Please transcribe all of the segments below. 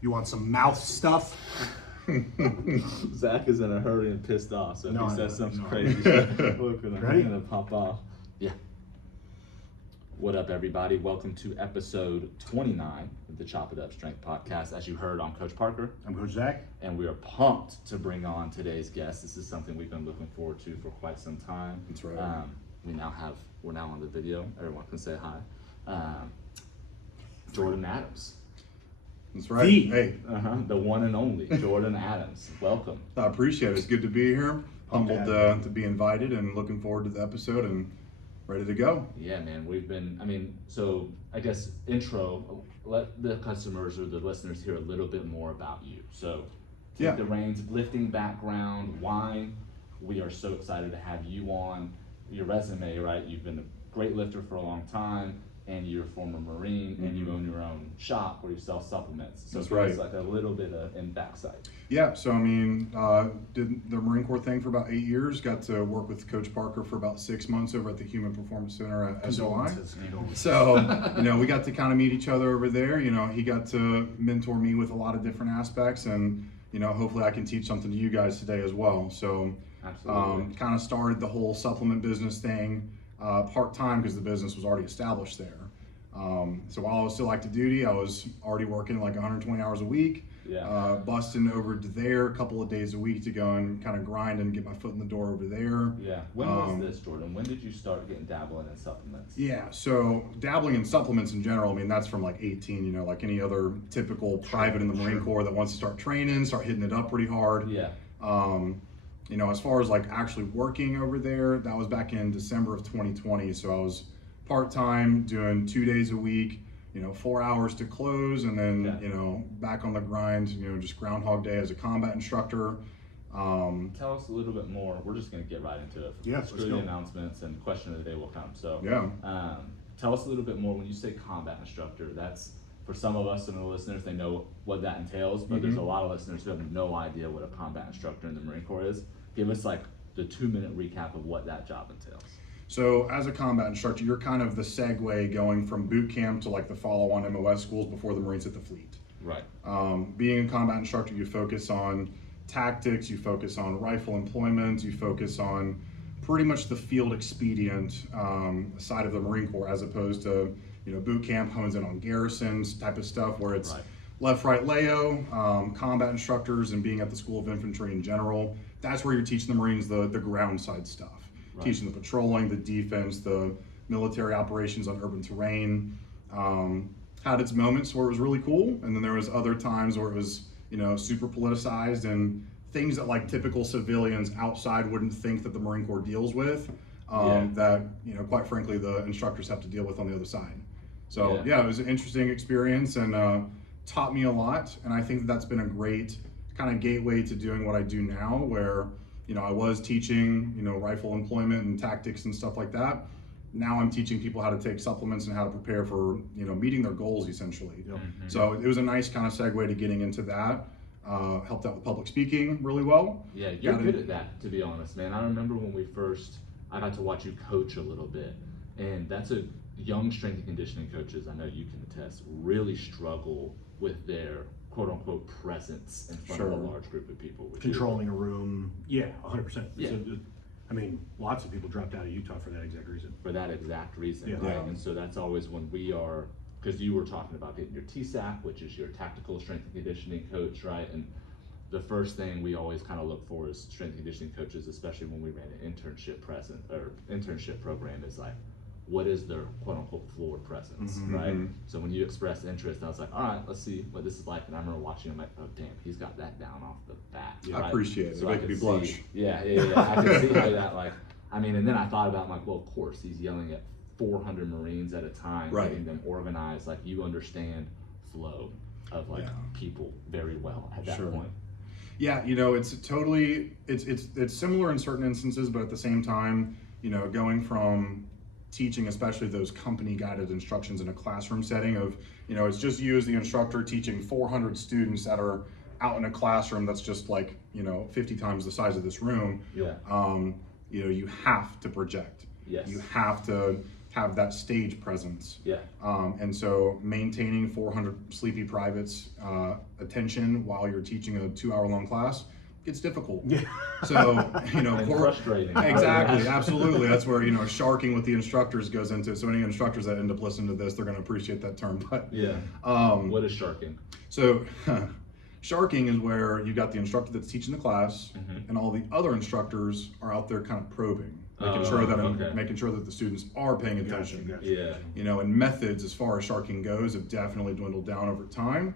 You want some mouth stuff? Zach is in a hurry and pissed off, so if he says something crazy, we're gonna pop off. Yeah. What up, everybody? Welcome to episode 29 of the Chop It Up Strength Podcast. As you heard, I'm Coach Parker. I'm Coach Zach. And we are pumped to bring on today's guest. This is something we've been looking forward to for quite some time. That's right. We're now on the video. Everyone can say hi. Jordan Adams. That's right. The one and only Jordan Adams. Welcome. I appreciate it. It's good to be here. Humbled to be invited and looking forward to the episode and ready to go. Yeah, man. So I guess intro, let the customers or the listeners hear a little bit more about you. So take the reins, lifting background, why we are so excited to have you on. Your resume, right? You've been a great lifter for a long time, and you're a former Marine, and you own your own shop where you sell supplements. So that's right. It's like a little bit in backside. Yeah, so did the Marine Corps thing for about 8 years. Got to work with Coach Parker for about 6 months over at the Human Performance Center at SOI. So, we got to kind of meet each other over there. He got to mentor me with a lot of different aspects, and hopefully I can teach something to you guys today as well. So, kind of started the whole supplement business thing part-time because the business was already established there. So while I was still active duty, I was already working like 120 hours a week, busting over to there a couple of days a week to go and kind of grind and get my foot in the door over there. Yeah. When was this, Jordan? When did you start dabbling in supplements? Yeah, so dabbling in supplements in general, that's from like 18, like any other typical private in the Marine Corps that wants to start training, start hitting it up pretty hard. Yeah. As far as like actually working over there, that was back in December of 2020. So I was part-time doing 2 days a week, 4 hours to close, and then, back on the grind, just Groundhog Day as a combat instructor. Tell us a little bit more. We're just going to get right into it. Yeah, Screw the announcements, and the question of the day will come. So, tell us a little bit more. When you say combat instructor, that's, for some of us and the listeners, they know what that entails, but there's a lot of listeners who have no idea what a combat instructor in the Marine Corps is. Give us like the 2-minute recap of what that job entails. So as a combat instructor, you're kind of the segue going from boot camp to like the follow-on MOS schools before the Marines hit the fleet. Right. Being a combat instructor, you focus on tactics, you focus on rifle employment, you focus on pretty much the field expedient side of the Marine Corps, as opposed to boot camp hones in on garrisons type of stuff where it's left, right, Leo, combat instructors, and being at the School of Infantry in general. That's where you're teaching the Marines the ground side stuff. Teaching the patrolling, the defense, the military operations on urban terrain. Had its moments where it was really cool, and then there was other times where it was, super politicized and things that like typical civilians outside wouldn't think that the Marine Corps deals with, that, quite frankly, the instructors have to deal with on the other side. So it was an interesting experience and taught me a lot, and I think that's been a great kind of gateway to doing what I do now, where I was teaching, rifle employment and tactics and stuff like that. Now I'm teaching people how to take supplements and how to prepare for, meeting their goals essentially. So it was a nice kind of segue to getting into that. Helped out with public speaking really well. Yeah, you're good at that, to be honest, man. I remember when I got to watch you coach a little bit, and that's a young strength and conditioning coaches, I know you can attest, really struggle with their quote unquote presence in front of a large group of people. Controlling a room, 100%. Yeah. Lots of people dropped out of Utah for that exact reason. Right? And so that's always when we are, because you were talking about getting your TSAC, which is your tactical strength and conditioning coach, right? And the first thing we always kind of look for is strength and conditioning coaches, especially when we ran an internship program, is like, what is their quote-unquote floor presence, right? So when you expressed interest, I was like, all right, let's see what this is like. And I remember watching him like, oh, damn, he's got that down off the bat. I appreciate it. So it could be blush. Yeah. I could see how that, and then I thought about, well, of course, he's yelling at 400 Marines at a time, getting them organized. Like, you understand flow of people very well at that point. Yeah, it's totally, it's similar in certain instances, but at the same time, going from teaching, especially those company guided instructions in a classroom setting of, it's just you as the instructor teaching 400 students that are out in a classroom that's just like, 50 times the size of this room. You have to project. Yes. You have to have that stage presence. Yeah. And so maintaining 400 sleepy privates attention while you're teaching a 2-hour-long class gets difficult. Yeah. So, you know, And frustrating. Exactly, absolutely. That's where, you know, sharking with the instructors goes into. So any instructors that end up listening to this, they're going to appreciate that term. But Yeah. What is sharking? so sharking is where you got the instructor that's teaching the class, and all the other instructors are out there kind of probing, making sure that the students are paying attention. Gotcha. Yeah. You know, and methods as far as sharking goes have definitely dwindled down over time.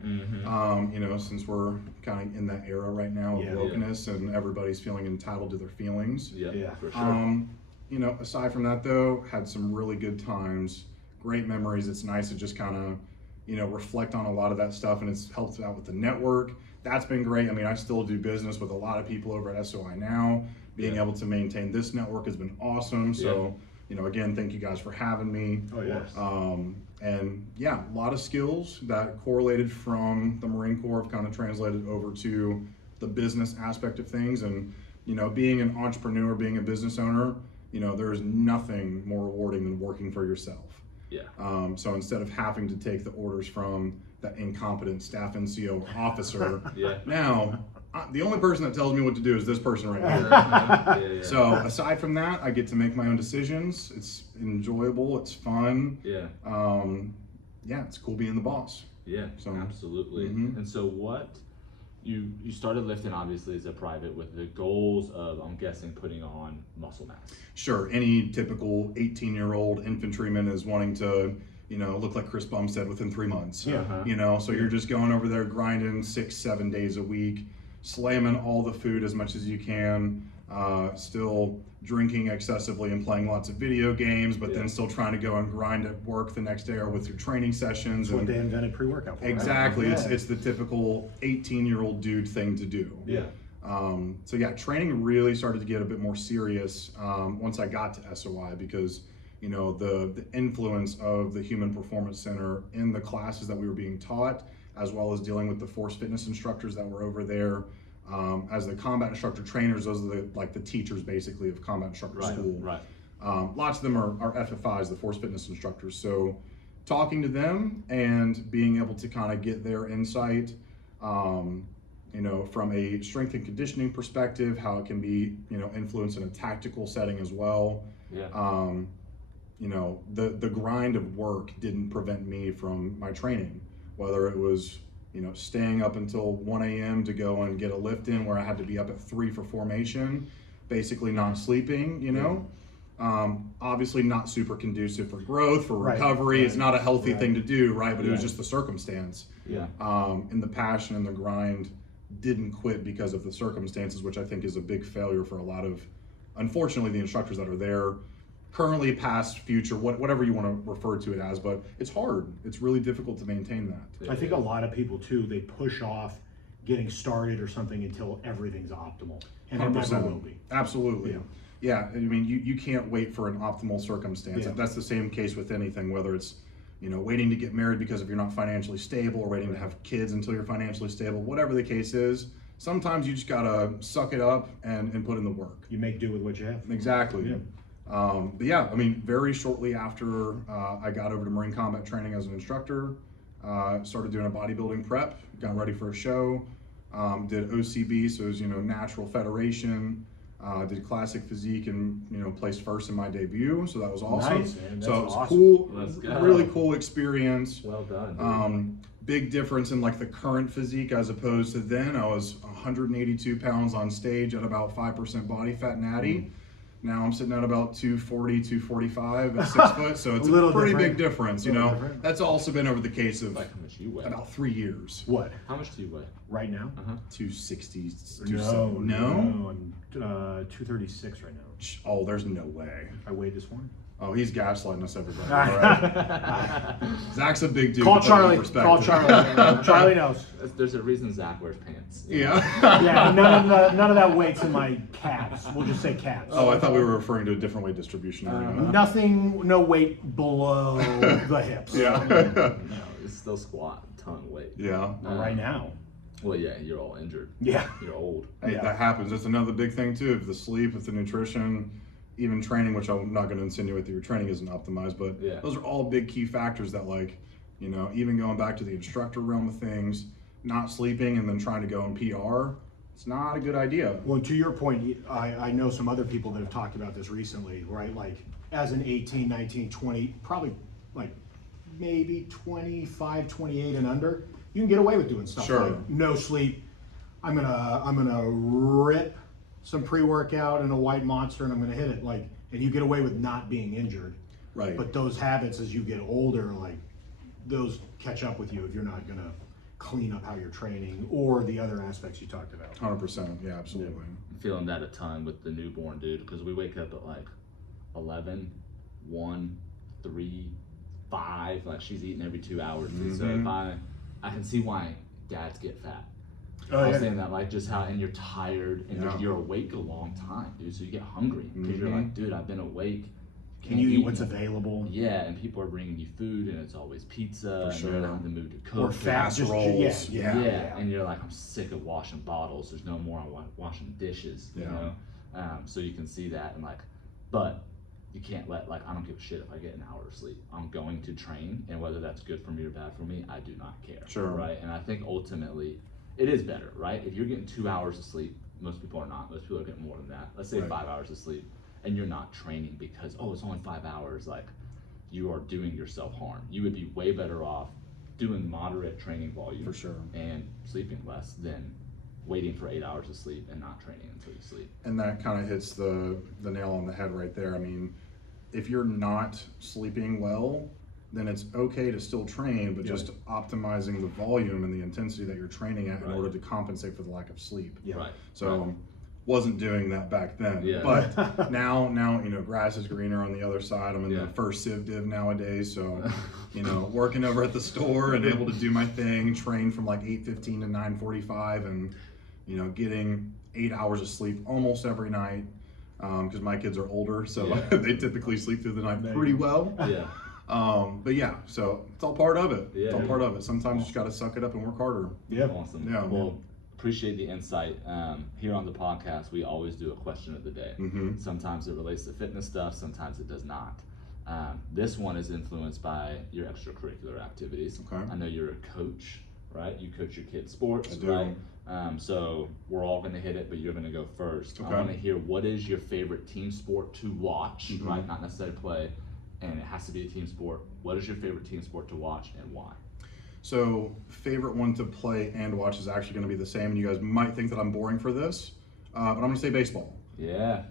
You know, since we're kind of in that era right now of wokeness and everybody's feeling entitled to their feelings. Yeah, for sure. You know, aside from that though, had some really good times, great memories. It's nice to just kind of, you know, reflect on a lot of that stuff, and it's helped out with the network. That's been great. I mean, I still do business with a lot of people over at SOI now. Being able to maintain this network has been awesome. So, you know, again, thank you guys for having me. Oh, yes. And yeah, a lot of skills that correlated from the Marine Corps have kind of translated over to the business aspect of things. And, you know, being an entrepreneur, being a business owner, you know, there's nothing more rewarding than working for yourself. Yeah. So instead of having to take the orders from that incompetent staff NCO officer, now the only person that tells me what to do is this person right here. So aside from that, I get to make my own decisions. It's enjoyable. It's fun. Yeah. Yeah, it's cool being the boss. Yeah, So, absolutely. And so what, you started lifting obviously as a private with the goals of, I'm guessing, putting on muscle mass. Sure, any typical 18-year-old infantryman is wanting to, you know, look like Chris Bumstead within 3 months. You know, so you're just going over there grinding 6-7 days a week, slamming all the food as much as you can, still drinking excessively and playing lots of video games, but then still trying to go and grind at work the next day or with your training sessions. That's what they invented pre-workout for. Exactly, Right? it's the typical 18-year-old dude thing to do. Yeah. So yeah, training really started to get a bit more serious once I got to SOI, because you know the influence of the Human Performance Center in the classes that we were being taught, as well as dealing with the force fitness instructors that were over there. As the combat instructor trainers, those are the teachers basically of combat instructor school. Right. Lots of them are FFIs, the force fitness instructors. So talking to them and being able to kind of get their insight, you know, from a strength and conditioning perspective, how it can be, you know, influenced in a tactical setting as well. Yeah. You know, the grind of work didn't prevent me from my training, whether it was, you know, staying up until 1 a.m. to go and get a lift in where I had to be up at 3 for formation, basically not sleeping, you know. Obviously not super conducive for growth, for recovery. It's not a healthy thing to do, right? But it was just the circumstance. Yeah. And the passion and the grind didn't quit because of the circumstances, which I think is a big failure for a lot of, unfortunately, the instructors that are there, currently, past, future, whatever you want to refer to it as. But it's hard. It's really difficult to maintain that. I think a lot of people too, they push off getting started or something until everything's optimal, and it never will be. Absolutely. Yeah, I mean, you can't wait for an optimal circumstance. That's the same case with anything, whether it's, you know, waiting to get married because if you're not financially stable, or waiting to have kids until you're financially stable, whatever the case is, sometimes you just gotta suck it up and put in the work. You make do with what you have. Exactly. Yeah. But yeah, I mean, very shortly after I got over to Marine Combat Training as an instructor, started doing a bodybuilding prep, got ready for a show, did OCB, so it was, you know, Natural Federation, did classic physique and, you know, placed first in my debut, so that was awesome. Nice, man. That's so it was awesome. cool, Let's go. really cool experience. Well done. Big difference in like the current physique as opposed to then. I was 182 pounds on stage at about 5% body fat natty. Now I'm sitting at about 240, 245 at 6 foot, so it's a pretty big difference, you know. That's also been over the case of Like how much you weigh? about 3 years. What? How much do you weigh? Right now? 260, No, I'm 236 right now. Oh, there's no way. I weighed this morning. Oh, he's gaslighting us, everybody. All right. Zach's a big dude. Call to put it in Charlie. perspective. Call Charlie. Charlie knows. There's a reason Zach wears pants. Yeah. Yeah, none of that weight's in my calves. We'll just say calves. Oh, I thought we were referring to a different weight distribution. Nothing, no weight below the hips. Yeah. No, it's still squat, ton weight. Yeah. Right now. Well, yeah, you're all injured. Yeah. You're old. Hey, that happens. That's another big thing too. If the sleep, if the nutrition, even training, which I'm not going to insinuate that your training isn't optimized, but Yeah. those are all big key factors that, like, you know, even going back to the instructor realm of things, not sleeping and then trying to go in PR, it's not a good idea. Well, to your point, I know some other people that have talked about this recently, right? Like as an 18, 19, 20, probably like maybe 25, 28 and under, you can get away with doing stuff Sure. like no sleep. I'm gonna rip some pre-workout and a white monster and I'm gonna hit it, like, and you get away with not being injured. Right. But those habits as you get older, like those catch up with you if you're not gonna clean up how you're training or the other aspects you talked about. 100%. Yeah, absolutely. I'm feeling that a ton with the newborn, dude, because we wake up at like 11, 1, 3, 5, like she's eating every 2 hours. Dude. So if I can see why dads get fat. I was saying that, like, just how, and you're tired and you're awake a long time, dude. So you get hungry because you're like, dude, I've been awake. Can you eat what's available? Yeah, and people are bringing you food, and it's always pizza, and you're not in the mood to cook. Or fast rolls. Yeah. And you're like, I'm sick of washing bottles. There's no more on washing dishes, you know? So you can see that, and like, but you can't let, like, I don't give a shit if I get an hour of sleep. I'm going to train, and whether that's good for me or bad for me, I do not care. Sure. Right? And I think ultimately, it is better, right? If you're getting 2 hours of sleep, most people are not. Most people are getting more than that. Let's say 5 hours of sleep, and you're not training because, oh, it's only 5 hours, like, you are doing yourself harm. You would be way better off doing moderate training volume For sure. and sleeping less than waiting for 8 hours of sleep and not training until you sleep. And that kind of hits the nail on the head right there. I mean, if you're not sleeping well, then it's okay to still train, but just optimizing the volume and the intensity that you're training at in order to compensate for the lack of sleep. Yeah. Right. So wasn't doing that back then. Yeah. But now, you know, grass is greener on the other side. I'm in the first Civ Div nowadays. So, you know, working over at the store and able to do my thing, train from like 8:15 to 9:45 and, you know, getting 8 hours of sleep almost every night. Because my kids are older, so they typically sleep through the night pretty well. Yeah. But yeah, so it's all part of it. Yeah. It's all part of it. Sometimes you just got to suck it up and work harder. Yeah. Awesome. Yeah. Well, appreciate the insight. Here on the podcast, we always do a question of the day. Sometimes it relates to fitness stuff, sometimes it does not. This one is influenced by your extracurricular activities. Okay. I know you're a coach, right? You coach your kids' sports, I do. right? So we're all going to hit it, but you're going to go first. Okay. I want to hear, what is your favorite team sport to watch, right? Not necessarily play, and it has to be a team sport. What is your favorite team sport to watch and why? So favorite one to play and watch is actually going to be the same. And you guys might think that I'm boring for this, but I'm going to say baseball. Yeah.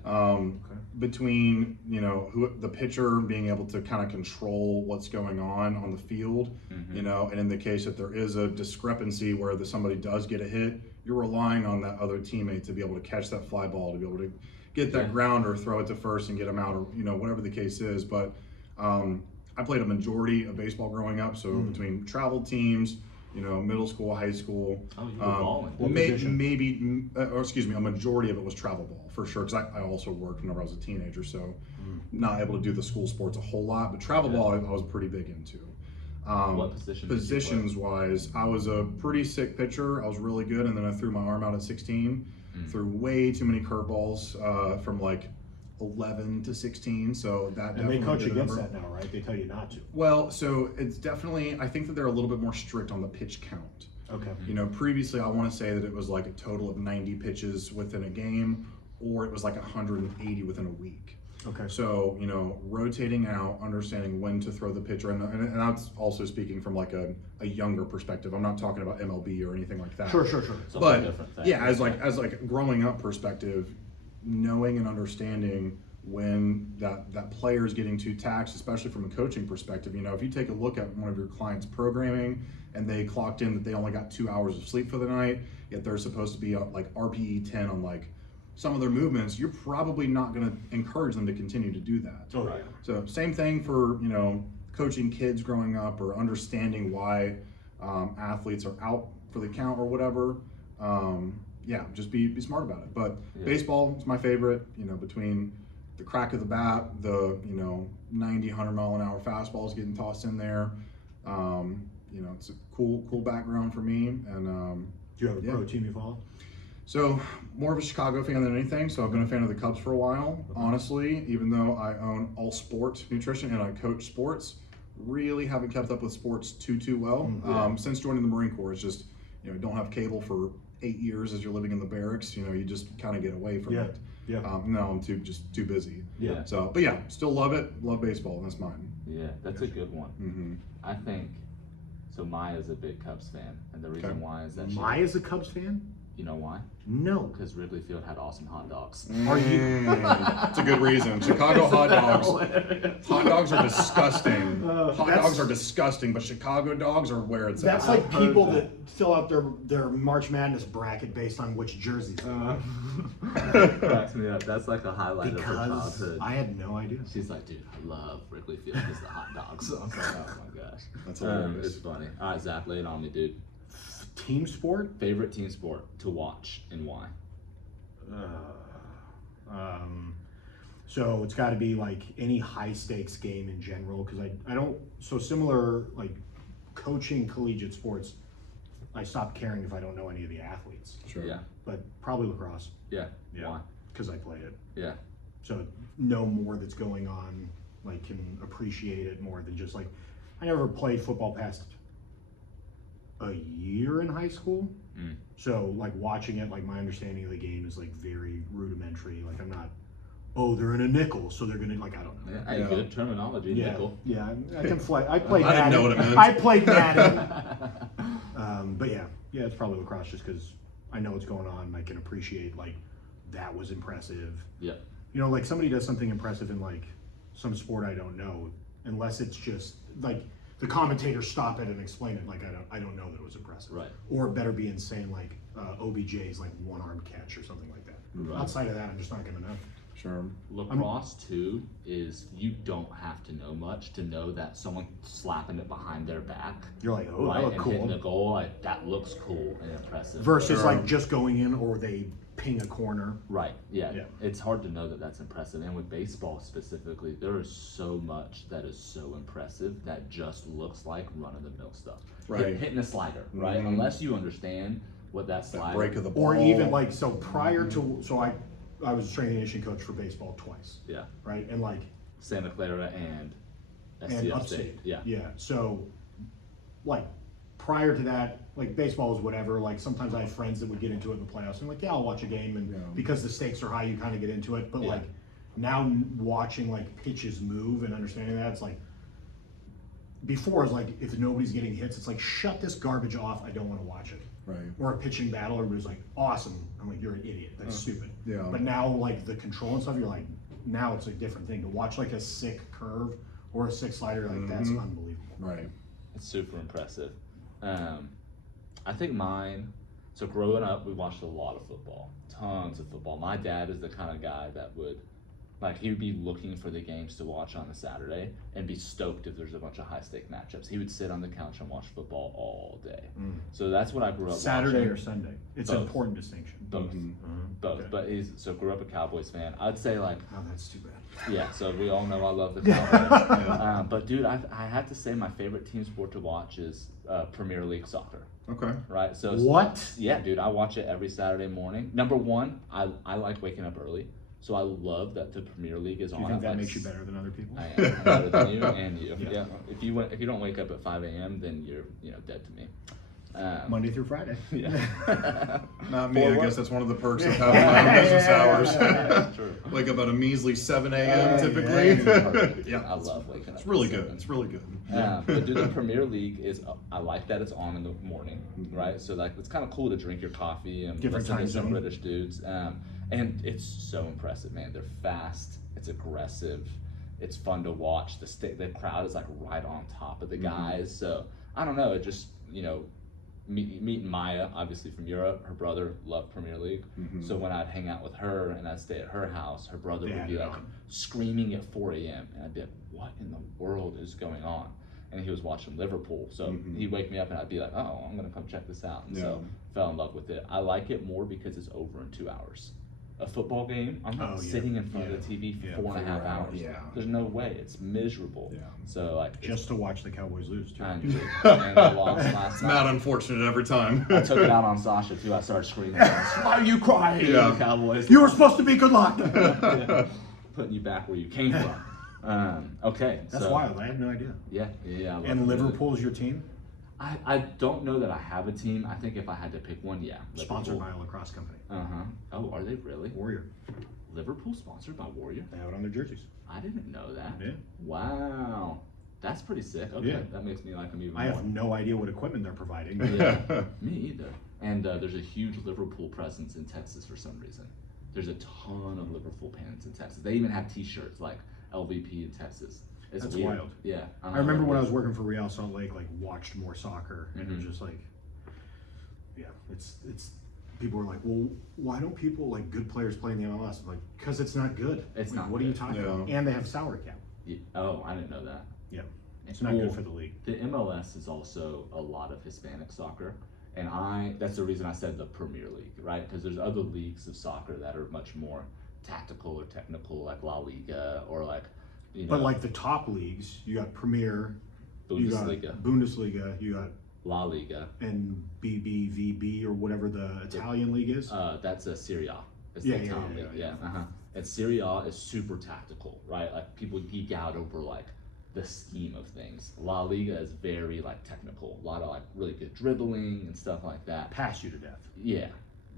Between, you know, the pitcher being able to kind of control what's going on the field, you know, and in the case that there is a discrepancy where somebody does get a hit, you're relying on that other teammate to be able to catch that fly ball, to be able to get that ground or throw it to first and get them out, or, you know, whatever the case is. But I played a majority of baseball growing up, so between travel teams, you know, middle school, high school. Oh, you were balling. A majority of it was travel ball for sure, because I also worked whenever I was a teenager, so not able to do the school sports a whole lot, but travel ball I was pretty big into. What position did you play? Positions wise, I was a pretty sick pitcher. I was really good, and then I threw my arm out at 16, threw way too many curveballs from like 11 to 16, so that And they definitely coach did a against number. that now, right? They tell you not to. Well, so it's definitely, I think that they're a little bit more strict on the pitch count. Okay. You know, previously I want to say that it was like a total of 90 pitches within a game, or it was like 180 within a week. Okay. So, you know, rotating out, understanding when to throw the pitcher, and that's also speaking from like a younger perspective. I'm not talking about MLB or anything like that. Sure. But different thing. yeah, as like growing up perspective, knowing and understanding when that player is getting too taxed, especially from a coaching perspective. You know, if you take a look at one of your clients' programming and they clocked in that they only got 2 hours of sleep for the night, yet they're supposed to be like RPE 10 on like some of their movements, you're probably not going to encourage them to continue to do that. Oh, yeah. So same thing for, you know, coaching kids growing up or understanding why athletes are out for the count or whatever. Yeah, just be smart about it. But baseball is my favorite, you know, between the crack of the bat, the, you know, 90, 100 mile an hour fastballs getting tossed in there. You know, it's a cool background for me. And Do you have a pro team you follow? So more of a Chicago fan than anything. So I've been a fan of the Cubs for a while, honestly, even though I own all sport nutrition and I coach sports, really haven't kept up with sports too well. Since joining the Marine Corps. It's just, you don't have cable for 8 years as you're living in the barracks, you just kind of get away from it. Now I'm just too busy. So, but yeah, still love it. Love baseball. That's mine. Yeah, that's a good one. I think, so Maya's a big Cubs fan, and the reason why is that Maya's a Cubs fan? You know why? No. Because Wrigley Field had awesome hot dogs. Are you? That's a good reason. Chicago hot dogs. Hot dogs are disgusting. Hot dogs are disgusting, but Chicago dogs are where it's That's at. like people that fill out their March Madness bracket based on which jerseys. Cracks me up. That's like a highlight of her Because childhood. I had no idea. She's like, dude, I love Wrigley Field because the hot dogs. I was like, oh my gosh. That's hilarious. It's funny. All right, Zach, lay it on me, dude. Team sport? Favorite team sport to watch and why? So it's got to be like any high stakes game in general, because I don't, so similar like coaching collegiate sports, I stopped caring if I don't know any of the athletes. Sure. Yeah. But probably lacrosse. Yeah. Why? Because I played it. Yeah. So know more that's going on, like can appreciate it more than just like, I never played football past a year in high school. So like watching it, like my understanding of the game is like very rudimentary. Like I'm not, oh, they're in a nickel, so they're gonna, like, I don't know. Yeah, good terminology, nickel. Yeah, I can play. I played I didn't Madden. know what it meant. I played Madden. But yeah, it's probably lacrosse just because I know what's going on. I can appreciate like that was impressive. Yeah. Like somebody does something impressive in like some sport I don't know, unless it's just like the commentators stop it and explain it. Like I don't know that it was impressive. Right. Or it better be insane like OBJ's like one-arm catch or something like that. Right. Outside of that, I'm just not gonna know. Sure. Lacrosse too is you don't have to know much to know that someone slapping it behind their back. You're like, oh, right, that looked and cool. hitting the goal, like that looks cool and impressive. Versus like just going in or they ping a corner. Right. Yeah. Yeah. It's hard to know that that's impressive. And with baseball specifically, there is so much that is so impressive that just looks like run-of-the-mill stuff. Right. Hitting a slider, right? Unless you understand what that slider. That break of the ball. Or even like, so prior to, so I was a strength and conditioning coach for baseball twice. Yeah. Right. And like, Santa Clara and and SCF upstate. Yeah. Yeah. So like prior to that, like baseball was whatever. Like sometimes I had friends that would get into it in the playoffs and like, yeah, I'll watch a game. And because the stakes are high, you kind of get into it. But like now watching like pitches move and understanding that, it's like, before it's like, if nobody's getting hits, it's like, shut this garbage off. I don't want to watch it. Right. Or a pitching battle, everybody's like, awesome. I'm like, you're an idiot. That's stupid. Yeah. But now, like the control and stuff, you're like, now it's a different thing. To watch like a sick curve or a sick slider, like that's unbelievable. Right. It's super impressive. I think mine, so growing up, we watched a lot of football, tons of football. My dad is the kind of guy that would, like, he would be looking for the games to watch on a Saturday and be stoked if there's a bunch of high-stake matchups. He would sit on the couch and watch football all day. So that's what I grew up Saturday watching. or Sunday? It's an Both. important distinction. Both. Both. Okay. But so grew up a Cowboys fan. I'd say, like, Oh, that's too bad. yeah, so we all know I love the Cowboys. But dude, I have to say my favorite team sport to watch is Premier League soccer. Okay. Right? So What? Yeah, dude, I watch it every Saturday morning. Number one, I like waking up early. So I love that the Premier League is Do on. you think at that like makes you better than other people? I am. I'm better than you and you. Yeah. Yeah. If you don't wake up at 5 a.m., then you're dead to me. Monday through Friday. Yeah. Not me. I Forward. guess that's one of the perks of having my own business hours. That's true. Wake up at a measly 7 a.m. typically. I love waking up. It's really at good. 7. It's really good. But dude, the Premier League is, I like that it's on in the morning, right? So like, it's kind of cool to drink your coffee and Different listen to time some zone. British dudes. And it's so impressive, man. They're fast. It's aggressive. It's fun to watch. The crowd is like right on top of the guys. So I don't know. It just, meeting Maya, obviously from Europe, her brother loved Premier League. So when I'd hang out with her and I'd stay at her house, her brother would be like screaming at 4 a.m. And I'd be like, what in the world is going on? And he was watching Liverpool. So he'd wake me up and I'd be like, oh, I'm going to come check this out. And so fell in love with it. I like it more because it's over in 2 hours. a football game, I'm not sitting in front of the TV for 4.5 hours. Yeah. There's no way. It's miserable. Yeah. So like Just to watch the Cowboys lose, too. and they lost last It's night. not unfortunate every time. I took it out on Sasha too. I started screaming, "Why are you crying?" Yeah. The Cowboys. You were supposed to be good luck. Yeah. Putting you back where you came from. Okay. That's so, wild. I had no idea. Yeah. I love And it. Liverpool's your team? I don't know that I have a team. I think if I had to pick one, Sponsored Liverpool. by a lacrosse company. Oh, are they really? Warrior. Liverpool sponsored by Warrior? They have it on their jerseys. I didn't know that. Yeah. Wow. That's pretty sick. Okay. Yeah. That makes me like them even I more. have no idea what equipment they're providing. Yeah, me either. And there's a huge Liverpool presence in Texas for some reason. There's a ton of Liverpool fans in Texas. They even have T-shirts like LVP in Texas. It's That's weird. wild. Yeah. I remember when I was working for Real Salt Lake, like watched more soccer, and it was just like, yeah, it's. People were like, well, why don't people like good players play in the MLS? I'm like, because it's not good. It's Like, not What are you good. talking about? And they have salary cap. Yeah. Oh, I didn't know that. Yeah, it's not Well, good for the league. The MLS is also a lot of Hispanic soccer, and that's the reason I said the Premier League, right? Because there's other leagues of soccer that are much more tactical or technical, like La Liga or like, you know, But like the top leagues, you got Premier, you got Bundesliga, Bundesliga, you got La Liga. and BBVB or whatever the Italian league is. That's a Serie A. It's Yeah, the yeah, Italian yeah, league, yeah. And Serie A is super tactical, right? Like people geek out over like the scheme of things. La Liga is very like technical, a lot of like really good dribbling and stuff like that. Pass you to death. Yeah,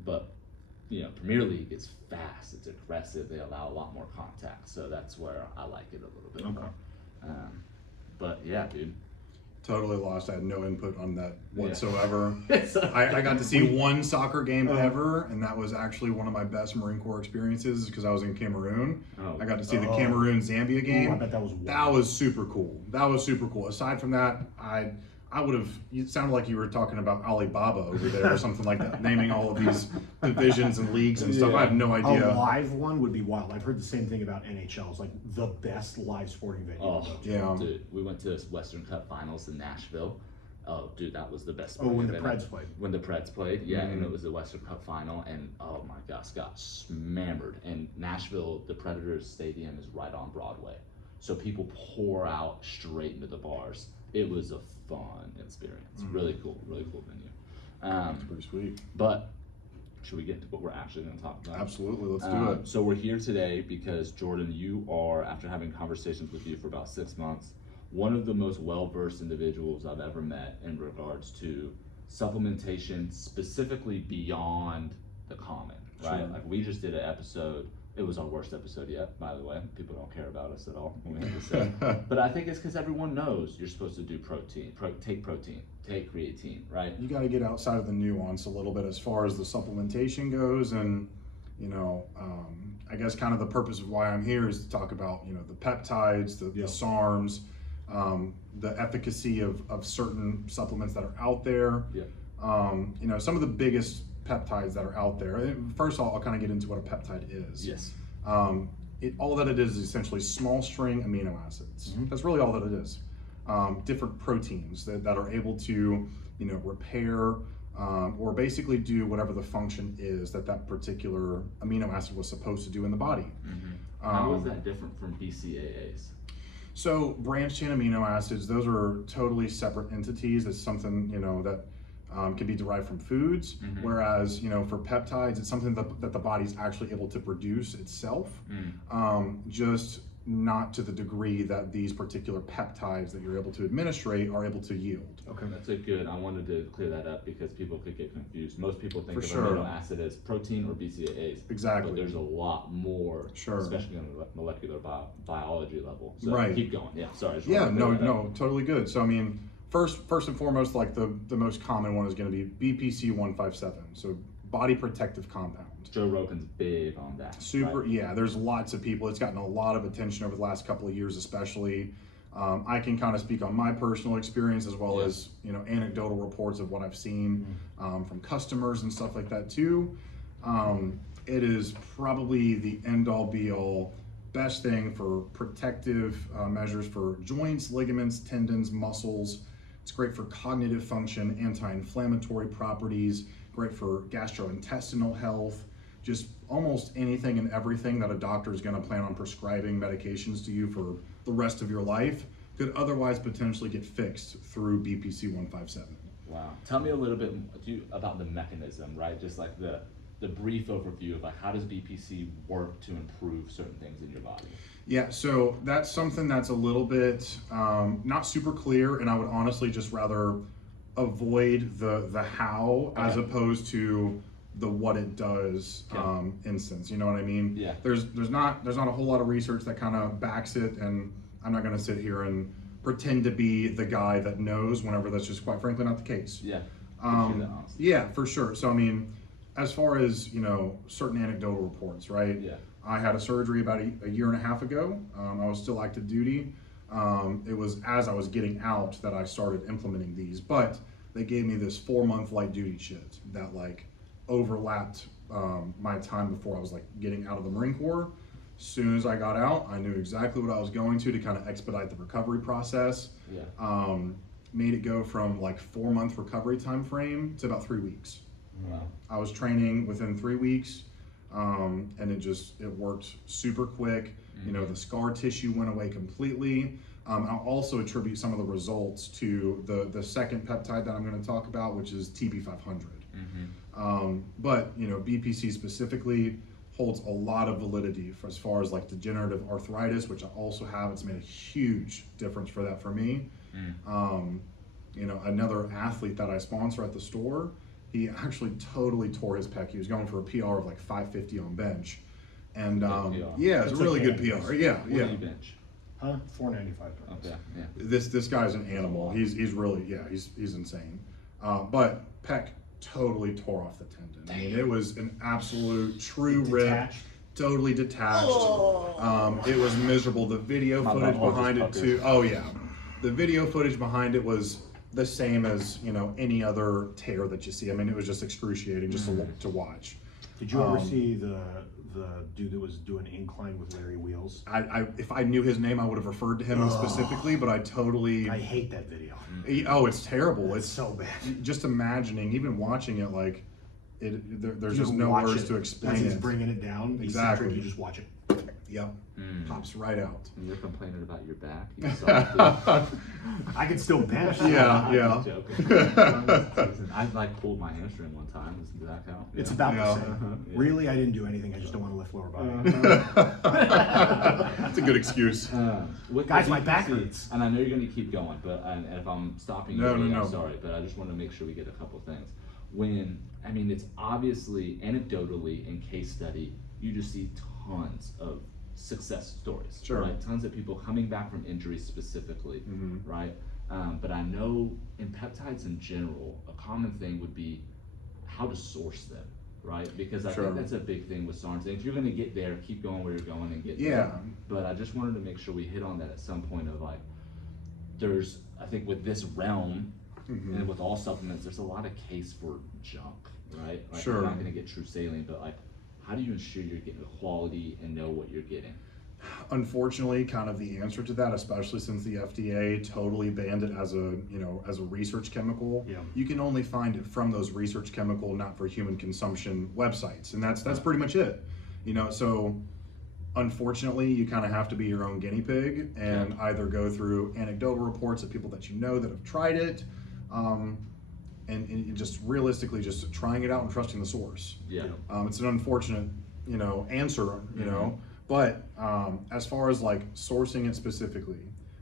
but you know, Premier League is fast, it's aggressive, they allow a lot more contact, so that's where I like it a little bit more. But yeah, dude. Totally lost. I had no input on that Yeah. whatsoever. I got to see one soccer game ever, and that was actually one of my best Marine Corps experiences because I was in Cameroon. Oh. I got to see the Cameroon-Zambia game. I bet that was wild. That was super cool. That was super cool. Aside from that, I would have. It sounded like you were talking about Alibaba over there or something like that, naming all of these divisions and leagues and stuff. Yeah. I have no A idea. live one would be wild. I've heard the same thing about NHL. It's like the best live sporting venue. Oh, to go to. Yeah. dude, we went to this Western Cup finals in Nashville. Oh, dude, that was the best. Oh, when sporting the event. Preds played. When the Preds played, yeah, and it was the Western Cup final, and oh my gosh, got smammered. And Nashville, the Predators Stadium is right on Broadway, so people pour out straight into the bars. It was a fun experience. Really cool venue. Pretty sweet. But should we get to what we're actually going to talk about? Absolutely. Let's do it. So we're here today because Jordan, you are, after having conversations with you for about 6 months, one of the most well-versed individuals I've ever met in regards to supplementation, specifically beyond the common, right? Sure. Like we just did an episode. It was our worst episode yet, by the way. People don't care about us at all when we have to say. But I think it's because everyone knows you're supposed to do protein, take creatine, right? You got to get outside of the nuance a little bit as far as the supplementation goes, and I guess kind of the purpose of why I'm here is to talk about the peptides, the SARMs, the efficacy of certain supplements that are out there. Yeah. Some of the biggest peptides that are out there. First of all, I'll kind of get into what a peptide is. Yes. All that it is essentially small string amino acids. That's really all that it is. Different proteins that are able to, repair or basically do whatever the function is that particular amino acid was supposed to do in the body. How is that different from BCAAs? So branched chain amino acids, those are totally separate entities. It's something, that can be derived from foods, whereas for peptides, it's something that the body's actually able to produce itself, just not to the degree that these particular peptides that you're able to administrate are able to yield. Okay, that's a good. I wanted to clear that up because people could get confused. Most people think For of sure. amino acid as protein or BCAAs. Exactly. But there's a lot more, Sure. especially on the molecular biology level. So Right. keep going. Yeah, sorry. I just Yeah, wanted to clear that up. no, totally good. So I mean, first and foremost, like the most common one is going to be BPC-157, so body protective compound. Joe Rogan's big on that. Super, right? yeah, there's lots of people. It's gotten a lot of attention over the last couple of years, especially. I can kind of speak on my personal experience as well as anecdotal reports of what I've seen from customers and stuff like that too. It is probably the end-all be-all best thing for protective measures for joints, ligaments, tendons, muscles. It's great for cognitive function, anti-inflammatory properties, great for gastrointestinal health. just almost anything and everything that a doctor is going to plan on prescribing medications to you for the rest of your life could otherwise potentially get fixed through BPC-157. Wow. Tell me a little bit about the mechanism, right? Just like the brief overview of like how does BPC work to improve certain things in your body? Yeah, so that's something that's a little bit not super clear, and I would honestly just rather avoid the how as opposed to the what it does instance. You know what I mean? Yeah. There's not a whole lot of research that kind of backs it, and I'm not going to sit here and pretend to be the guy that knows whenever that's just quite frankly not the case. Yeah. Yeah, for sure. So I mean, as far as certain anecdotal reports, right? Yeah. I had a surgery about a year and a half ago. I was still active duty. It was as I was getting out that I started implementing these, but they gave me this 4-month light duty shit that like overlapped my time before I was like getting out of the Marine Corps. As soon as I got out, I knew exactly what I was going to kind of expedite the recovery process. Yeah. Made it go from like 4-month recovery time frame to about 3 weeks. Wow. I was training within 3 weeks, and it worked super quick. Mm-hmm. The scar tissue went away completely. I'll also attribute some of the results to the second peptide that I'm going to talk about, which is TB-500. Mm-hmm. But BPC specifically holds a lot of validity as far as like degenerative arthritis, which I also have. It's made a huge difference for that for me. Another athlete that I sponsor at the store, he actually totally tore his pec. He was going for a PR of like 550 on bench. And yeah, it's a really good PR. Yeah, What yeah. do you bench? Huh? 495 pounds. Okay. Yeah. This guy's an animal. He's really he's insane. But pec totally tore off the tendon. I mean, it was an absolute true rip. Detached. Totally detached. It was miserable. The video My footage butthole behind it just too. Oh yeah, the video footage behind it was the same as any other tear that you see. I mean, it was just excruciating just to watch. Did you ever see the dude that was doing incline with Larry Wheels? If I knew his name, I would have referred to him specifically, but I totally. I hate that video. Oh, it's terrible. It's so bad. Just imagining, even watching it, like there's You just no watch words it to as explain he's it. bringing it down. Exactly. You just watch it. Yep. Pops right out. And you're complaining about your back. You saw I can still bench. Yeah. I'm just joking. I like pulled my hamstring one time. Does that count? It's Yeah. about Yeah. the same. Yeah. Really, I didn't do anything. I just don't want to lift lower body. That's a good excuse. With Guys, the my back BPC, hurts. And I know you're going to keep going, but and if I'm stopping you, No. I'm sorry, but I just want to make sure we get a couple things. It's obviously anecdotally in case study, you just see tons of success stories, Sure. right? Tons of people coming back from injuries specifically, Mm-hmm. right? But I know in peptides in general, a common thing would be how to source them, right? Because I Sure. think that's a big thing with SARMs. And if you're going to get there, keep going where you're going and get Yeah. there. But I just wanted to make sure we hit on that at some point of like, I think with this realm, Mm-hmm. and with all supplements, there's a lot of case for junk, right? Like, Sure. You're not going to get true saline, but like, how do you ensure you're getting the quality and know what you're getting? Unfortunately, kind of the answer to that, especially since the FDA totally banned it as a research chemical. Yeah. You can only find it from those research chemical, not for human consumption websites, and that's pretty much it. So unfortunately, you kind of have to be your own guinea pig and either go through anecdotal reports of people that that have tried it, and just realistically just trying it out and trusting the source. Yeah. It's an unfortunate, answer, but as far as like sourcing it specifically,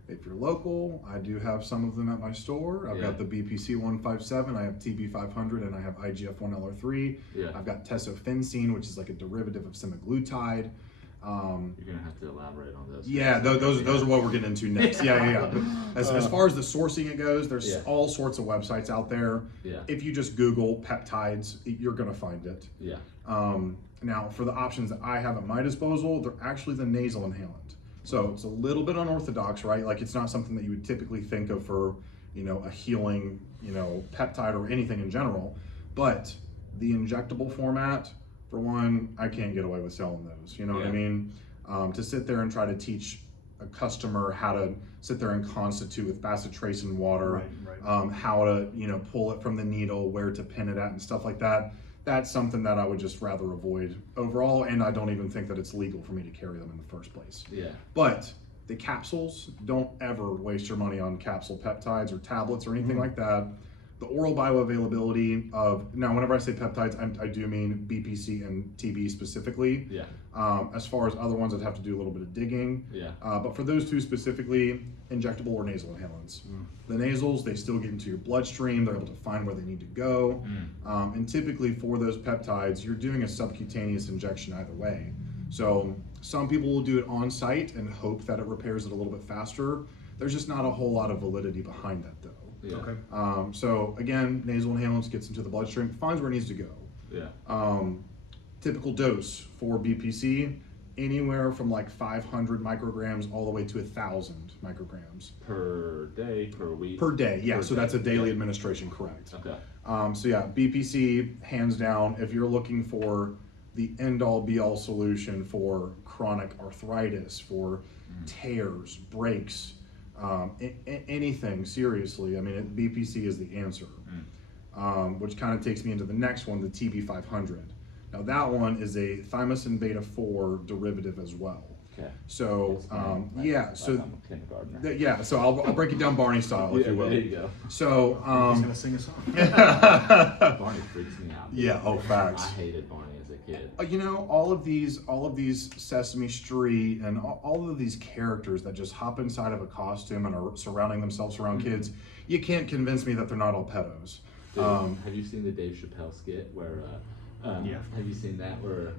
if you're local, I do have some of them at my store. I've got the BPC-157, I have TB-500, and I have IGF-1LR3. Yeah. I've got tesofensine, which is like a derivative of semaglutide. You're gonna have to elaborate on this. Yeah, those are what we're getting into next. Yeah. But as far as the sourcing it goes, there's all sorts of websites out there. Yeah. If you just Google peptides, you're gonna find it. Yeah. Now, for the options that I have at my disposal, they're actually the nasal inhalant. So it's a little bit unorthodox, right? Like it's not something that you would typically think of for, a healing, peptide or anything in general. But the injectable format, for one, I can't get away with selling those. You know what I mean? To sit there and try to teach a customer how to sit there and constitute with bacitracin water, Right. how to pull it from the needle, where to pin it at, and stuff like that. that's something that I would just rather avoid overall, and I don't even think that it's legal for me to carry them in the first place. Yeah. But the capsules, don't ever waste your money on capsule peptides or tablets or anything like that. The oral bioavailability of, now whenever I say peptides, I do mean BPC and TB specifically. Yeah. As far as other ones, I'd have to do a little bit of digging. Yeah. But for those two specifically, injectable or nasal inhalants. The nasals, they still get into your bloodstream. They're able to find where they need to go. And typically for those peptides, you're doing a subcutaneous injection either way. So some people will do it on site and hope that it repairs it a little bit faster. There's just not a whole lot of validity behind that though. Yeah. Okay. So again, nasal inhalants gets into the bloodstream, finds where it needs to go. Yeah. Typical dose for BPC, anywhere from like 500 micrograms all the way to 1,000 micrograms. Per day, per week? Per day, yeah, Per so day. that's a daily administration, correct. Okay. So yeah, BPC, hands down, if you're looking for the end-all be-all solution for chronic arthritis, for tears, breaks, anything, seriously, I mean, BPC is the answer. Which kind of takes me into the next one, the TB-500. Now that one is a thymosin beta-4 derivative as well. Okay. So, yeah, so, I'm a kindergartner. yeah, so I'll break it down Barney style, if you will. There you go. So, He's gonna sing a song. Barney freaks me out. yeah, oh, facts. I hated Barney as a kid. You know, all of these Sesame Street and all of these characters that just hop inside of a costume and are surrounding themselves around kids, you can't convince me that they're not all pedos. Dude, have you seen the Dave Chappelle skit where? Yeah. Have you seen that where?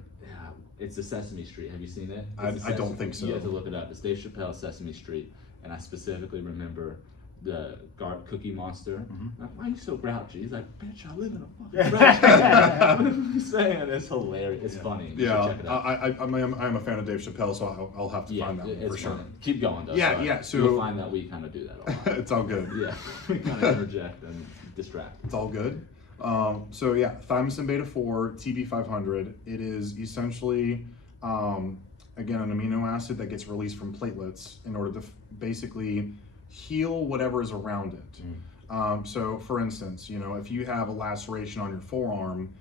It's the Sesame Street. Have you seen it? I don't think so. You have to look it up. It's Dave Chappelle Sesame Street, and I specifically remember the Cookie Monster. Like, why are you so grouchy? He's like, bitch, I live in a fucking grouch. What are you saying? It's hilarious. It's funny. You should check it out. I'm a fan of Dave Chappelle, so I'll have to find that one it's for sure. funny. Keep going though. Yeah, so yeah, so- you'll find that we kind of do that a lot. It's all good. Yeah, we kind of interject and distract. It's all good. So yeah, thymosin beta-4, TB-500. It is essentially, again, an amino acid that gets released from platelets in order to basically heal whatever is around it. So for instance, you know, if you have a laceration on your forearm,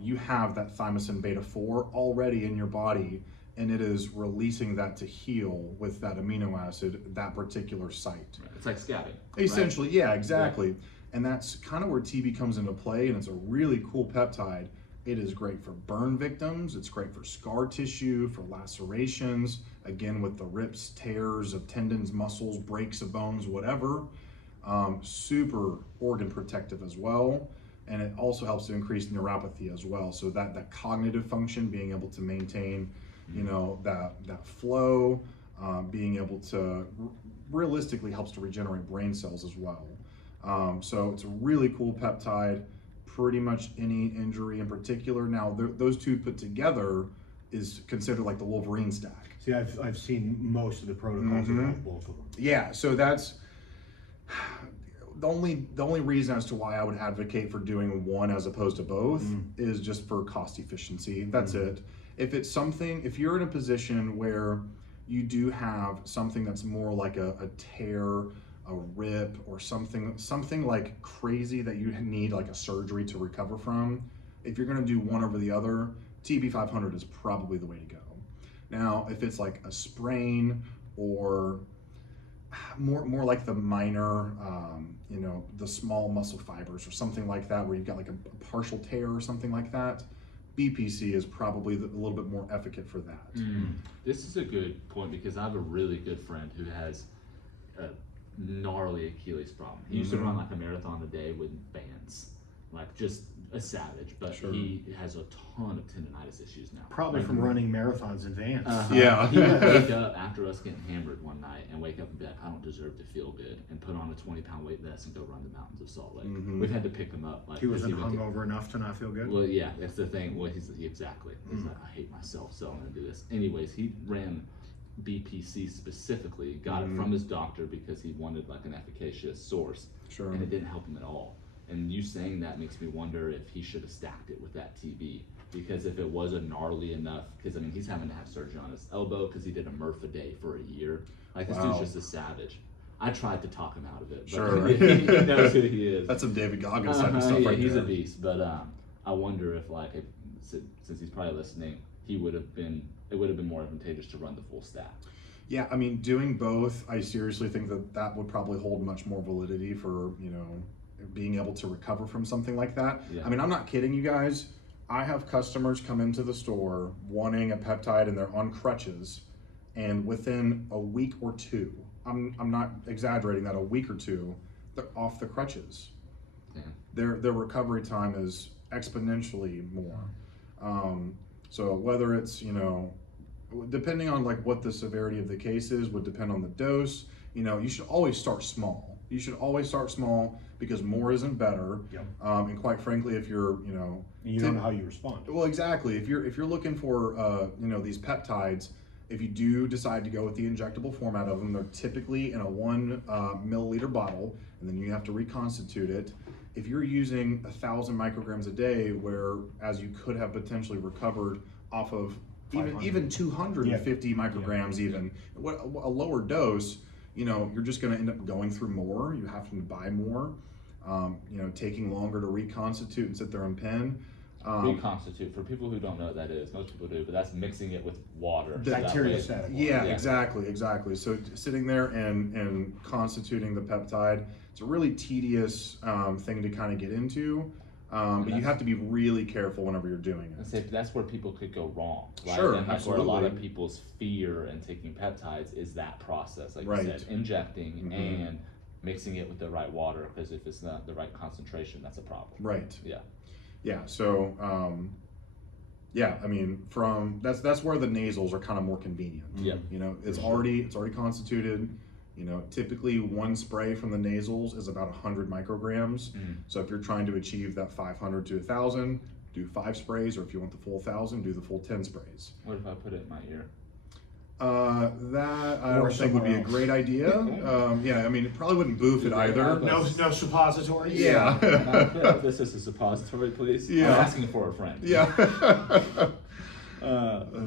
you have that thymosin beta-4 already in your body, and it is releasing that to heal with that amino acid, that particular site. It's like scabbing. Essentially, yeah, exactly. Yeah. And that's kind of where TB comes into play, and it's a really cool peptide. It is great for burn victims, it's great for scar tissue, for lacerations, again with the rips, tears of tendons, muscles, breaks of bones, whatever. Super organ protective as well, and it also helps to increase neuropathy as well. So that cognitive function, being able to maintain, you know, that flow, being able to realistically helps to regenerate brain cells as well. So it's a really cool peptide. Pretty much any injury in particular. Now, those two put together is considered like the Wolverine Stack. See, I've seen most of the protocols about both of them. Yeah, so that's the only reason as to why I would advocate for doing one as opposed to both is just for cost efficiency. That's it. If you're in a position where you do have something that's more like a tear, a rip, or something like crazy that you need like a surgery to recover from, if you're going to do one over the other, TB-500 is probably the way to go. Now, if it's like a sprain or more like the minor, you know, the small muscle fibers or something like that, where you've got like a partial tear or something like that, BPC is probably a little bit more efficacious for that. This is a good point because I have a really good friend who has a gnarly Achilles problem. He used to run like a marathon a day with bands, like just a savage, but he has a ton of tendonitis issues now. Probably like, from running marathons in vans. Yeah. He would wake up after us getting hammered one night and wake up and be like, I don't deserve to feel good, and put on a 20-pound weight vest and go run the mountains of Salt Lake. We've had to pick him up. Like, He wasn't hungover enough to not feel good? Well, yeah, that's the thing. Well, he's exactly. He's like, I hate myself, so I'm gonna do this. Anyways, he ran BPC specifically, got it from his doctor because he wanted like an efficacious source, and it didn't help him at all. And you saying that makes me wonder if he should have stacked it with that TB, because if it was a gnarly enough, because I mean he's having to have surgery on his elbow because he did a Murph a day for a year. Like this dude's just a savage. I tried to talk him out of it, but he knows who he is. That's some David Goggins type of stuff right he's there. a beast. But I wonder if like, since he's probably listening, it would have been more advantageous to run the full stack. Yeah, I mean, doing both, I seriously think that would probably hold much more validity for, being able to recover from something like that. Yeah. I mean, I'm not kidding you guys. I have customers come into the store wanting a peptide and they're on crutches, and within a week or two, I'm not exaggerating that, a week or two, they're off the crutches. Yeah. Their recovery time is exponentially more. So whether it's, depending on like what the severity of the case is, would depend on the dose. You should always start small. You should always start small because more isn't better. Yep. And quite frankly, if you're, You don't know how you respond. well, exactly. If you're looking for, these peptides, if you do decide to go with the injectable format of them, they're typically in a 1 milliliter bottle, and then you have to reconstitute it. If you're using 1,000 micrograms a day, whereas you could have potentially recovered off of even 250 micrograms, even a lower dose, you're just going to end up going through more. You have to buy more, taking longer to reconstitute and sit there and pen. Reconstitute, for people who don't know what that is, most people do, but that's mixing it with water. The bacteriostatic water. Yeah, exactly. So sitting there and constituting the peptide, it's a really tedious thing to kind of get into. But you have to be really careful whenever you're doing it. That's where people could go wrong, right? Sure, and that's absolutely. where a lot of people's fear in taking peptides is that process, like Right. you said, injecting Mhm. and mixing it with the right water, because if it's not the right concentration, that's a problem. Right. Yeah. Yeah. So, I mean, that's where the nasals are kind of more convenient. Yeah. It's already constituted. Typically one spray from the nasals is about 100 micrograms. So if you're trying to achieve that 500 to 1,000, do 5 sprays, or if you want the full 1,000, do the full 10 sprays. What if I put it in my ear? That I Or don't think would be a somewhere great idea. I mean, it probably wouldn't boof it either. No suppositories. Yeah. This is a suppository, please. Yeah. I'm asking for a friend. Yeah.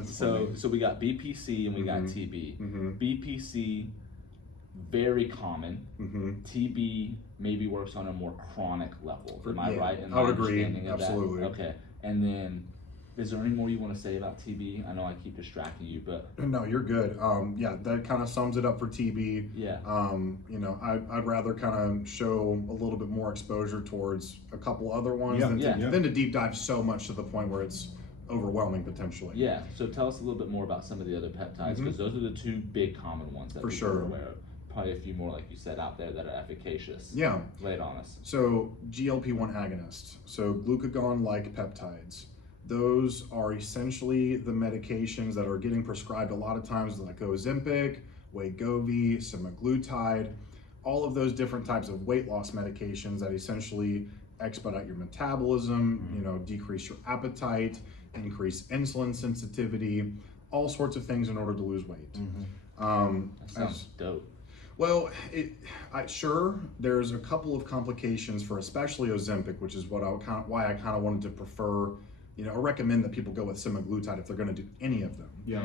So we got BPC and we got TB. BPC, very common. TB maybe works on a more chronic level. Am I right in my I would agree. understanding of Absolutely. that? Okay. And then, is there any more you want to say about TB? I know I keep distracting you, but No, you're good. That kind of sums it up for TB. yeah. I'd rather kind of show a little bit more exposure towards a couple other ones Yeah. than to deep dive so much to the point where it's overwhelming potentially. Yeah, so tell us a little bit more about some of the other peptides, because those are the 2 big common ones that For people are sure. aware of. Probably a few more, like you said, out there that are efficacious. Yeah. Lay it on us. So GLP-1 agonists, so glucagon-like peptides. Those are essentially the medications that are getting prescribed a lot of times, like Ozempic, Wegovy, semaglutide, all of those different types of weight loss medications that essentially expedite your metabolism, decrease your appetite, increase insulin sensitivity, all sorts of things in order to lose weight. That sounds dope. Well, sure, there's a couple of complications for especially Ozempic, which is why I kind of wanted to prefer, or recommend that people go with semaglutide if they're going to do any of them. Yeah.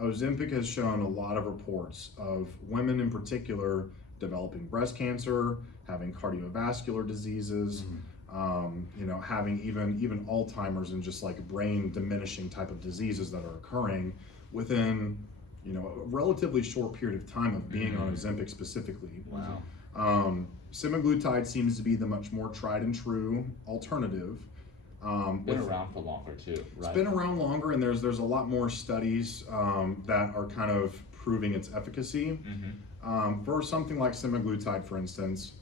Ozempic has shown a lot of reports of women in particular developing breast cancer, having cardiovascular diseases, having even Alzheimer's and just like brain diminishing type of diseases that are occurring within a relatively short period of time of being on Ozempic specifically. Wow. Semaglutide seems to be the much more tried and true alternative. Been around for longer too, right? It's been around longer, and there's a lot more studies that are kind of proving its efficacy. For something like semaglutide, for instance,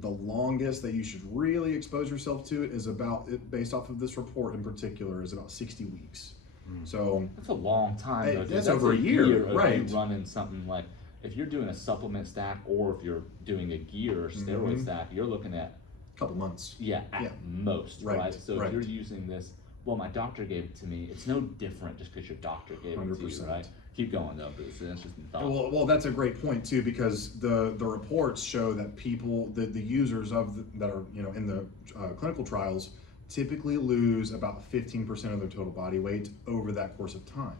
the longest that you should really expose yourself to it is based off of this report in particular, is about 60 weeks. So That's a long time, though. that's over a year, of right? you running something like, if you're doing a supplement stack or if you're doing a gear or steroid stack, you're looking at a couple months. at most, right? So right. if you're using this, well, my doctor gave it to me. It's no different just because your doctor gave it to you, 100%. right? Keep going though, but that's just a thought. Well, that's a great point too, because the reports show that people, the users that are in the clinical trials, typically lose about 15% of their total body weight over that course of time.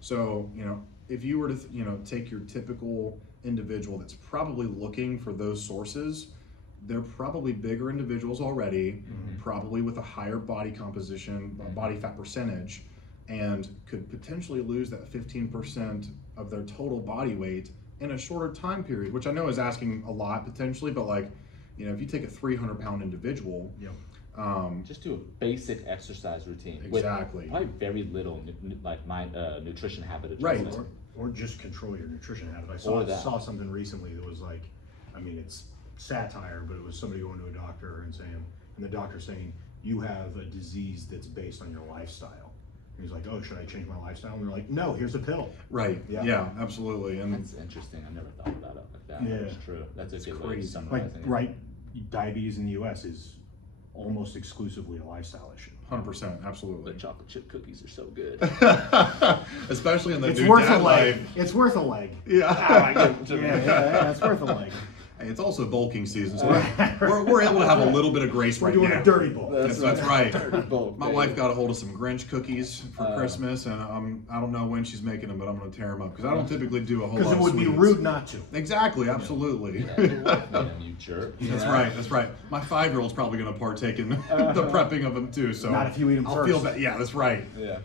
So if you were to take your typical individual that's probably looking for those sources, they're probably bigger individuals already, probably with a higher body composition, body fat percentage, and could potentially lose that 15% of their total body weight in a shorter time period, which I know is asking a lot potentially, but like, you know, if you take a 300-pound individual, just do a basic exercise routine. Exactly. With probably very little nutrition habit Right. adjustment. Or just control your nutrition habit. I Or that. saw something recently that was like, I mean, it's satire, but it was somebody going to a doctor and saying, and the doctor saying, you have a disease that's based on your lifestyle. And he's like, oh, should I change my lifestyle? And they're like, no, here's a pill. Right. Yeah, absolutely. And That's interesting. I never thought about it like that. Yeah. That's true. That's a good way of crazy. summarizing it. Right, diabetes in the US is almost exclusively a lifestyle issue. 100%, absolutely. The chocolate chip cookies are so good. Especially in the It's new worth a dad leg. life. It's worth a leg. Yeah. Yeah, it's worth a leg. Hey, it's also bulking season, so we're able to have a little bit of grace We're right doing now. a dirty bulk. That's right. Bulk, My baby. wife got a hold of some Grinch cookies for Christmas, and I don't know when she's making them, but I'm going to tear them up because I don't typically do a whole lot Because of it would be sweets. rude not to. Exactly, absolutely. Yeah, you're welcome, you jerk. That's right. That's right. My 5-year-old's probably going to partake in the prepping of them too. So Not if you eat 'em I'll feel first. bad. Yeah, that's right. Yeah.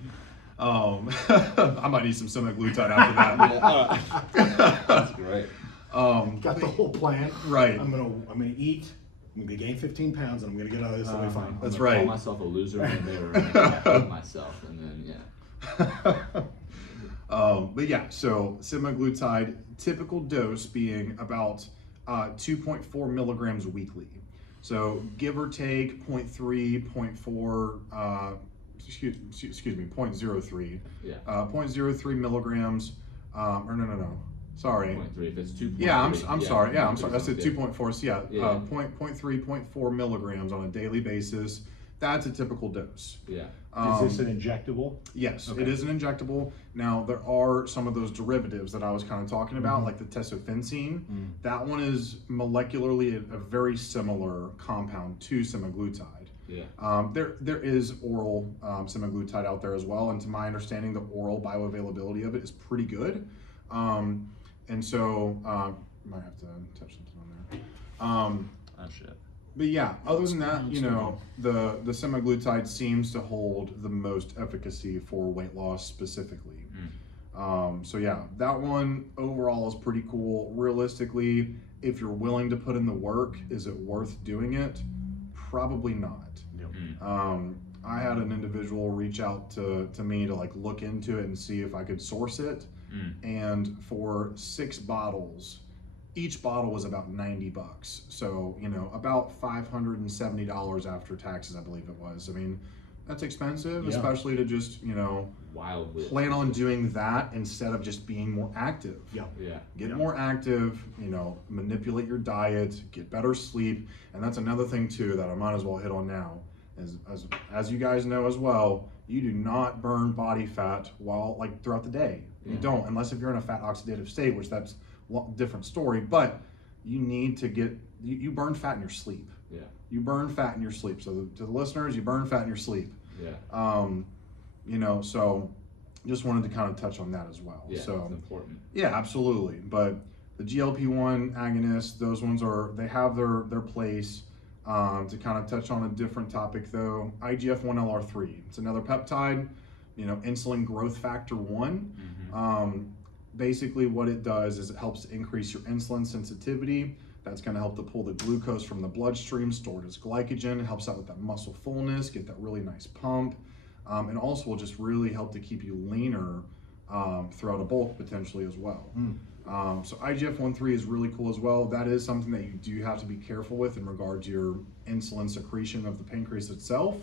I might need some semaglutide after that. That's great. Got the whole plan. Right. I'm gonna eat. I'm gonna gain 15 pounds, and I'm gonna get out of this. It'll be fine. That's I'm gonna right. Call myself a loser in the mirror and hate myself, and then But yeah, so semaglutide, typical dose being about 2.4 milligrams weekly. So give or take 0.3, 0.4, excuse me, 0.03. Yeah. 0.03 milligrams, or no. Sorry. 0.3. If it's 2.3. Yeah, I'm sorry. Yeah, I'm sorry. That's sounds at good. 2.4. So yeah, Yeah. 0.3, 0.4 milligrams on a daily basis. That's a typical dose. Yeah. Is this an injectable? Yes, Okay. it is an injectable. Now, there are some of those derivatives that I was kind of talking about, like the tesofensine. That one is molecularly a very similar compound to semaglutide. Yeah. There is oral semaglutide out there as well, and to my understanding, the oral bioavailability of it is pretty good. And so, might have to touch something on there. Oh shit. But yeah, other than that, you know, the semaglutide seems to hold the most efficacy for weight loss specifically. So yeah, that one overall is pretty cool. Realistically, if you're willing to put in the work, is it worth doing it? Probably not. I had an individual reach out to me to like look into it and see if I could source it. And for 6 bottles, each bottle was about $90. So, you know, about $570 after taxes, I believe it was. I mean, that's expensive, Yeah. especially to just, you know, Wildly. plan on doing that instead of just being more active. Yeah. Yeah. Get more active, you know, manipulate your diet, get better sleep. And that's another thing too that I might as well hit on now. As you guys know as well, you do not burn body fat while like throughout the day. You don't, unless if you're in a fat oxidative state, which that's a different story, but you need to get, you burn fat in your sleep. Yeah. You burn fat in your sleep. So to the listeners, you burn fat in your sleep. Yeah. You know, so just wanted to kind of touch on that as well. Yeah. So It's important. yeah, absolutely. But the GLP-1 agonists, those ones they have their place. To kind of touch on a different topic though, IGF-1LR3. It's another peptide, you know, insulin growth factor 1. Basically what it does is it helps to increase your insulin sensitivity. That's going to help to pull the glucose from the bloodstream, store it as glycogen. It helps out with that muscle fullness, get that really nice pump. And also will just really help to keep you leaner throughout a bulk potentially as well. So IGF-1/3 is really cool as well. That is something that you do have to be careful with in regard to your insulin secretion of the pancreas itself.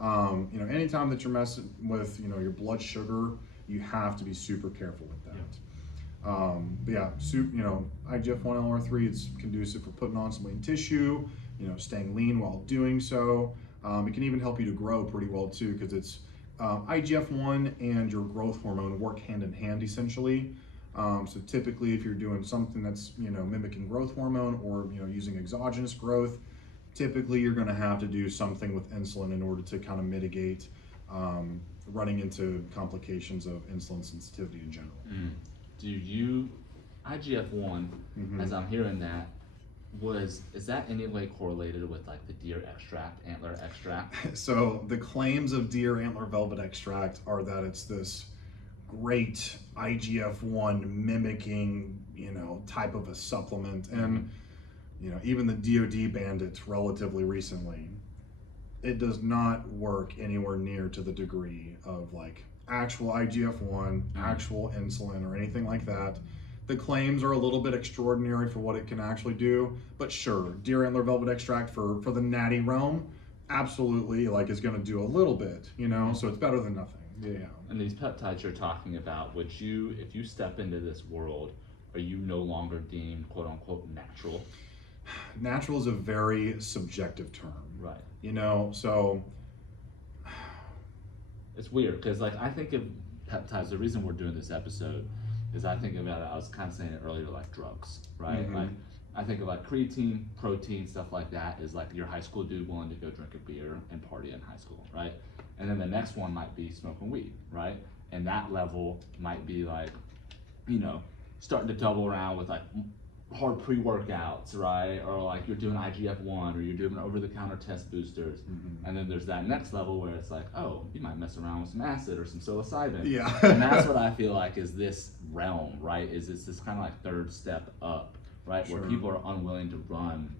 You know, anytime that you're messing with, you know, your blood sugar, you have to be super careful with that. But yeah, you know, IGF-1LR3 is conducive for putting on some lean tissue, you know, staying lean while doing so. It can even help you to grow pretty well too, because it's IGF-1 and your growth hormone work hand in hand essentially. So typically if you're doing something that's, you know, mimicking growth hormone or, you know, using exogenous growth, typically you're going to have to do something with insulin in order to kind of mitigate running into complications of insulin sensitivity in general. Do you, IGF-1, as I'm hearing that, is that any way correlated with like the deer extract, antler extract? So the claims of deer antler velvet extract are that it's this great IGF-1 mimicking, type of a supplement. And, even the DoD banned it relatively recently. It does not work anywhere near to the degree of like actual IGF-1, actual insulin, or anything like that. The claims are a little bit extraordinary for what it can actually do, but sure, deer antler velvet extract for the natty realm, absolutely, like is going to do a little bit, so it's better than nothing. Yeah. And these peptides you're talking about, if you step into this world, are you no longer deemed quote unquote natural? Natural is a very subjective term. Right. So it's weird because like I think of peptides, the reason we're doing this episode is I think about it, I was kind of saying it earlier, like drugs, right? Like I think of like creatine, protein, stuff like that is like your high school dude willing to go drink a beer and party in high school, right? And then the next one might be smoking weed, right? And that level might be like, starting to double around with like hard pre-workouts, right? Or like you're doing IGF-1 or you're doing over-the-counter test boosters. And then there's that next level where it's like, oh, you might mess around with some acid or some psilocybin. Yeah. And that's what I feel like is this realm, right? Is it's this kind of like third step up, right? Sure. Where people are unwilling to run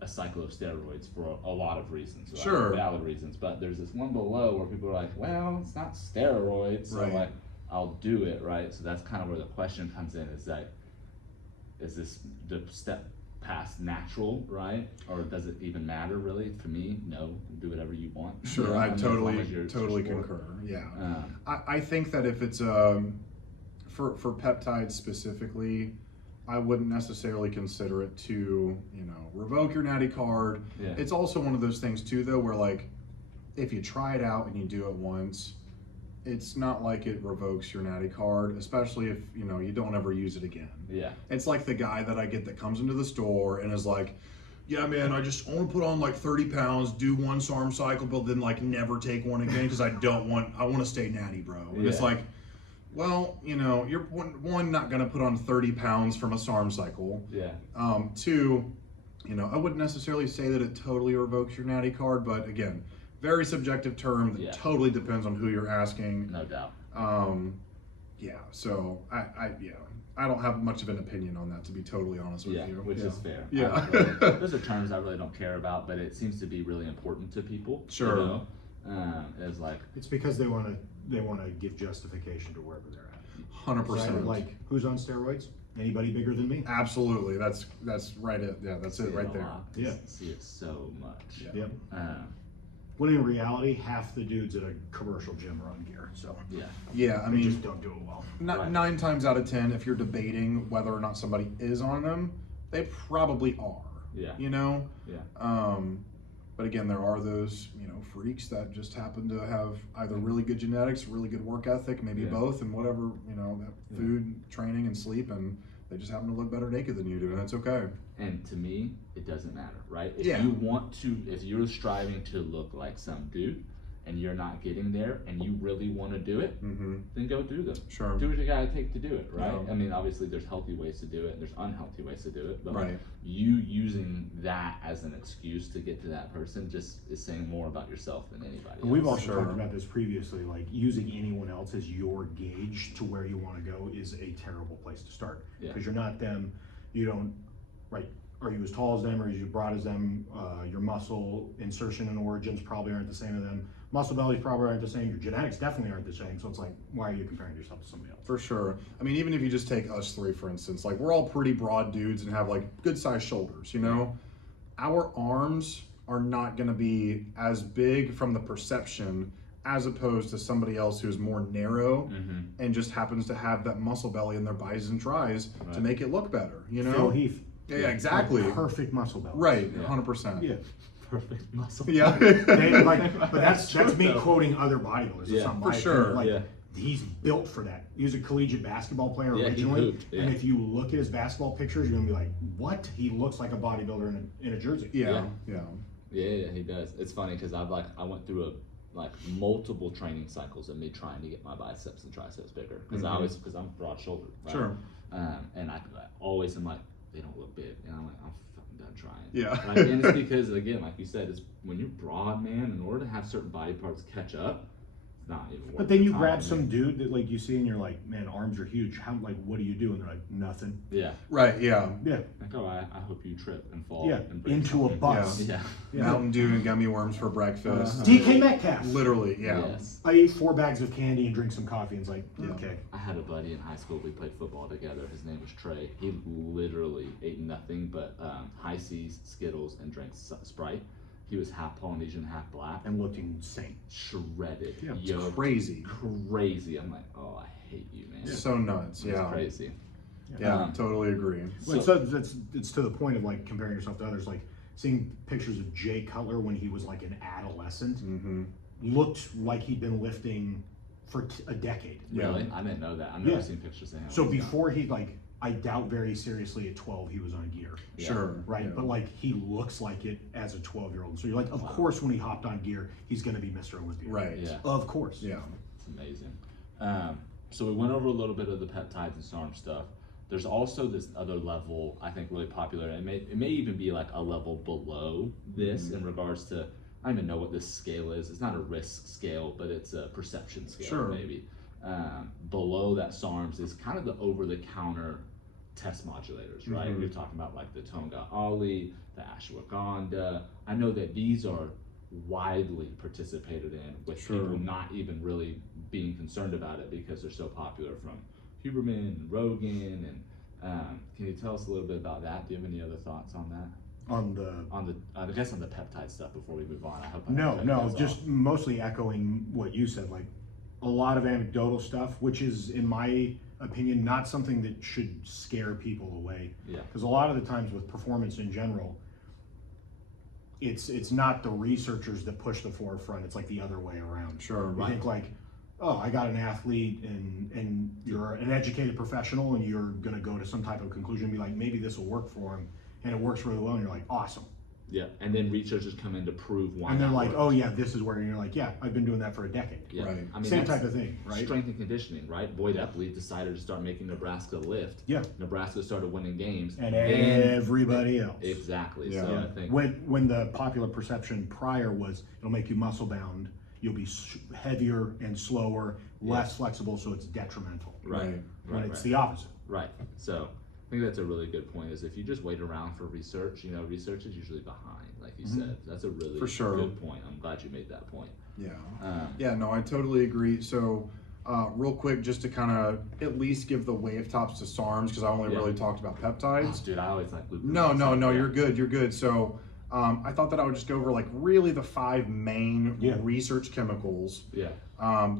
a cycle of steroids for a lot of reasons, right? Sure. Valid reasons. But there's this one below where people are like, well, it's not steroids, so Right. like I'll do it, right? So that's kind of where the question comes in, is that is this the step past natural, right? Or does it even matter really? For me, no, do whatever you want. Sure, I mean, as long as totally you're sport. concur. Yeah. Um, I think that if it's for peptides specifically, I wouldn't necessarily consider it to, revoke your natty card. Yeah. It's also one of those things too though where like if you try it out and you do it once, it's not like it revokes your natty card, especially if you don't ever use it again. Yeah. It's like the guy that I get that comes into the store and is like, yeah, man, I just want to put on like 30 pounds, do one SARM cycle, but then like never take one again because I want to stay natty, bro. And it's like, well, you're one, not going to put on 30 pounds from a SARM cycle. Yeah. Two, I wouldn't necessarily say that it totally revokes your natty card, but again, very subjective term that totally depends on who you're asking. No doubt. So I don't have much of an opinion on that, to be totally honest with you. Which is fair. Yeah. Those are terms I really don't care about, but it seems to be really important to people. Sure. As like It's because they want to give justification to wherever they're at. 100%. Right? Like, who's on steroids? Anybody bigger than me? Absolutely. That's right. That's it right there. Yeah. See it so much. Yeah. Yep. Um, When in reality, half the dudes at a commercial gym are on gear. So Yeah. I they mean, just don't do it well. Right. 9 times out of 10, if you're debating whether or not somebody is on them, they probably are. Yeah. Yeah. But again, there are those, freaks that just happen to have either really good genetics, really good work ethic, maybe both, and whatever, that food, training, and sleep, and they just happen to look better naked than you do, and it's okay. And to me, it doesn't matter, right? If Yeah. you want to, if you're striving to look like some dude and you're not getting there and you really want to do it, then go do them. Sure. Do what you gotta take to do it, right? Yeah. I mean, obviously there's healthy ways to do it and there's unhealthy ways to do it, but like, Right. you using that as an excuse to get to that person just is saying more about yourself than anybody else. We've also Sure. talked about this previously, like using anyone else as your gauge to where you want to go is a terrible place to start. Yeah. Because you're not them, you don't, right, are you as tall as them, or are you as broad as them? Your muscle insertion and origins probably aren't the same as them. Muscle bellies probably aren't the same. Your genetics definitely aren't the same. So it's like, why are you comparing yourself to somebody else? For sure. I mean, even if you just take us three, for instance, like we're all pretty broad dudes and have like good sized shoulders, Our arms are not going to be as big from the perception as opposed to somebody else who's more narrow and just happens to have that muscle belly in their bis and tris to make it look better, Phil Heath. Yeah, exactly. Like perfect muscle belly. Right, 100%. Yeah. Perfect muscle. Yeah. But that's me quoting other bodybuilders. Yeah, It's not for my sure. opinion. Like, he's built for that. He was a collegiate basketball player Yeah, he originally. hooped, yeah. And if you look at his basketball pictures, you're gonna be like, what? He looks like a bodybuilder in a jersey. Yeah. Yeah, he does. It's funny because I went through multiple training cycles of me trying to get my biceps and triceps bigger because because I'm broad shouldered. Right? Sure. And I always am like, they don't look big, and I'm like, done trying. Yeah. Right? And it's because, again, like you said, it's when you're broad, man, in order to have certain body parts catch up, it's not even worth But then the you time grab to some make. dude that like you see and you're like, man, arms are huge. How, like, what do you do? And they're like, nothing. Yeah. Right, yeah. Yeah. Like, oh, I hope you trip and fall. Yeah. And break Into a something. bus. Yeah. Yeah. Mountain Dew and gummy worms for breakfast. DK Metcalf. Literally, yeah. Yes. I eat 4 bags of candy and drink some coffee and it's like, Yeah. okay. I had a buddy in high school. We played football together. His name was Trey. He literally ate nothing but High Seas, Skittles, and drank Sprite. He was half Polynesian, half black. And looked insane. Shredded. Yeah, it's Yoked, Crazy. crazy. I'm like, oh, I hate you, man. So nuts, It's yeah. crazy. Yeah, totally agree. But it's to the point of like comparing yourself to others, like seeing pictures of Jay Cutler when he was like an adolescent, Mm-hmm. looked like he'd been lifting for a decade. Yeah. Really? I didn't know that. I've never Yeah. seen pictures of him. So before he like, I doubt very seriously at 12 he was on gear, Yeah. Sure. right? Yeah. But like he looks like it as a 12-year-old. So you're like, of course when he hopped on gear, he's going to be Mr. Olympia. Right. Yeah. Of course. Yeah. It's amazing. So we went over a little bit of the peptides and SARM stuff. There's also this other level, I think, really popular. It may even be like a level below this in regards to, I don't even know what this scale is. It's not a risk scale, but it's a perception scale, Sure. maybe. Below that SARMs is kind of the over-the-counter test modulators, right? Mhm. We're talking about like the Tonga Ali, the ashwagandha. I know that these are widely participated in with Sure. people not even really being concerned about it because they're so popular, from Huberman and Rogan. And can you tell us a little bit about that? Do you have any other thoughts on that? On the I guess on the peptide stuff before we move on. I hope I No, didn't cut you no, guys just off. mostly echoing what you said, like a lot of anecdotal stuff, which is, in my opinion, not something that should scare people away. Yeah. Because a lot of the times with performance in general, it's not the researchers that push the forefront, it's like the other way around. Sure. You think like, oh, I got an athlete and you're an educated professional and you're gonna go to some type of conclusion and be like, maybe this will work for him, and it works really well, and you're like, awesome. Yeah, and then researchers come in to prove why. And they're that like, works. oh yeah, this is where, and you're like, yeah, I've been doing that for a decade. Yeah. Right. I mean, Same that's type of thing, right? Strength and conditioning, right? Boyd Epley decided to start making Nebraska lift. Yeah. Nebraska started winning games. And then- everybody else. Exactly. Yeah. So Yeah. I think When the popular perception prior was it'll make you muscle bound, you'll be heavier and slower, less flexible, so it's detrimental. right, When right, it's right. the opposite. Right. So I think that's a really good point. Is if you just wait around for research, research is usually behind, like you said. That's a really For sure. good point. I'm glad you made that point. Yeah. Um, Yeah, no, I totally agree. So, real quick, just to kind of at least give the wave tops to SARMs, because I only Yeah. really talked about oh, peptides. dude, I always like looping. No, Yeah. you're good, you're good. So, I thought that I would just go over like really the 5 main Yeah. research chemicals. Yeah.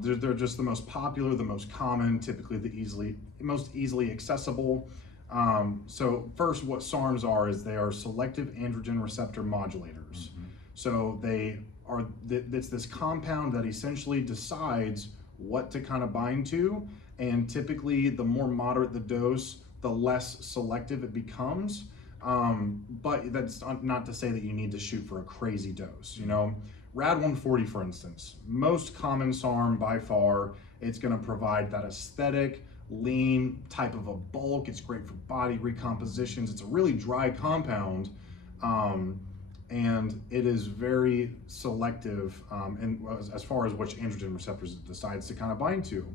They're just the most popular, the most common, typically the most easily accessible. So first, what SARMs are is they are selective androgen receptor modulators. So they are, it's this compound that essentially decides what to kind of bind to, and typically the more moderate the dose, the less selective it becomes. But that's not to say that you need to shoot for a crazy dose, Rad 140, for instance, most common SARM by far, it's gonna provide that aesthetic, lean type of a bulk. It's great for body recompositions. It's a really dry compound, and it is very selective and as far as which androgen receptors it decides to kind of bind to.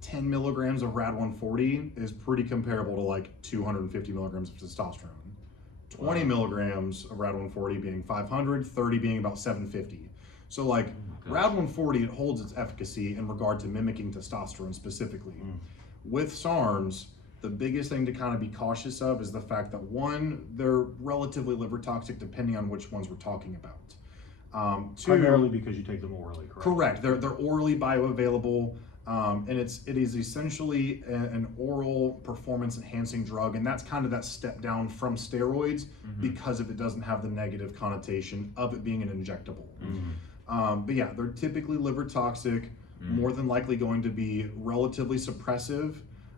10 milligrams of Rad 140 is pretty comparable to like 250 milligrams of testosterone. 20 milligrams of Rad 140 being 500, 30 being about 750. So like Rad 140, it holds its efficacy in regard to mimicking testosterone specifically. With SARMs, the biggest thing to kind of be cautious of is the fact that one, they're relatively liver toxic depending on which ones we're talking about. Two, Primarily because you take them orally, correct? correct, they're orally bioavailable. And it is essentially an oral performance enhancing drug, and that's kind of that step down from steroids because if it doesn't have the negative connotation of it being an injectable. But yeah, they're typically liver toxic, more than likely going to be relatively suppressive.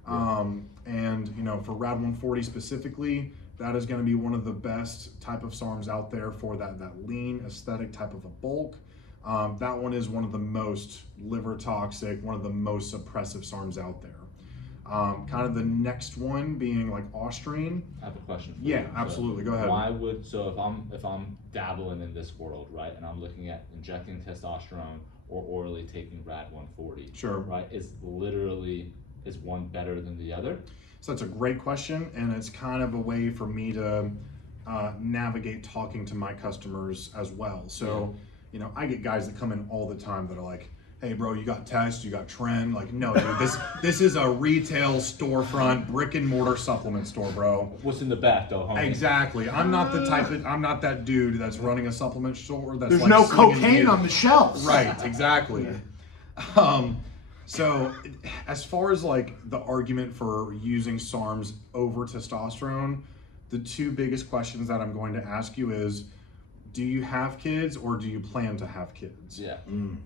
And for Rad 140 specifically, that is going to be one of the best type of SARMs out there for that lean aesthetic type of a bulk. That one is one of the most liver toxic, one of the most suppressive SARMs out there. Kind of the next one being like Austrian. I have a question for Yeah, you. absolutely. Go ahead. If I'm dabbling in this world, right, and I'm looking at injecting testosterone or orally taking RAD 140, Sure. right, is one better than the other? So that's a great question, and it's kind of a way for me to navigate talking to my customers as well. So, I get guys that come in all the time that are like, "Hey, bro, you got Test, you got Trend." Like, no, dude, this is a retail storefront, brick and mortar supplement store, bro. What's in the back, though, homie? Exactly. I'm not that dude that's running a supplement store that's There's like no slinging cocaine needles. on the shelves. Right, exactly. So as far as like the argument for using SARMs over testosterone, the two biggest questions that I'm going to ask you is, do you have kids or do you plan to have kids? Yeah.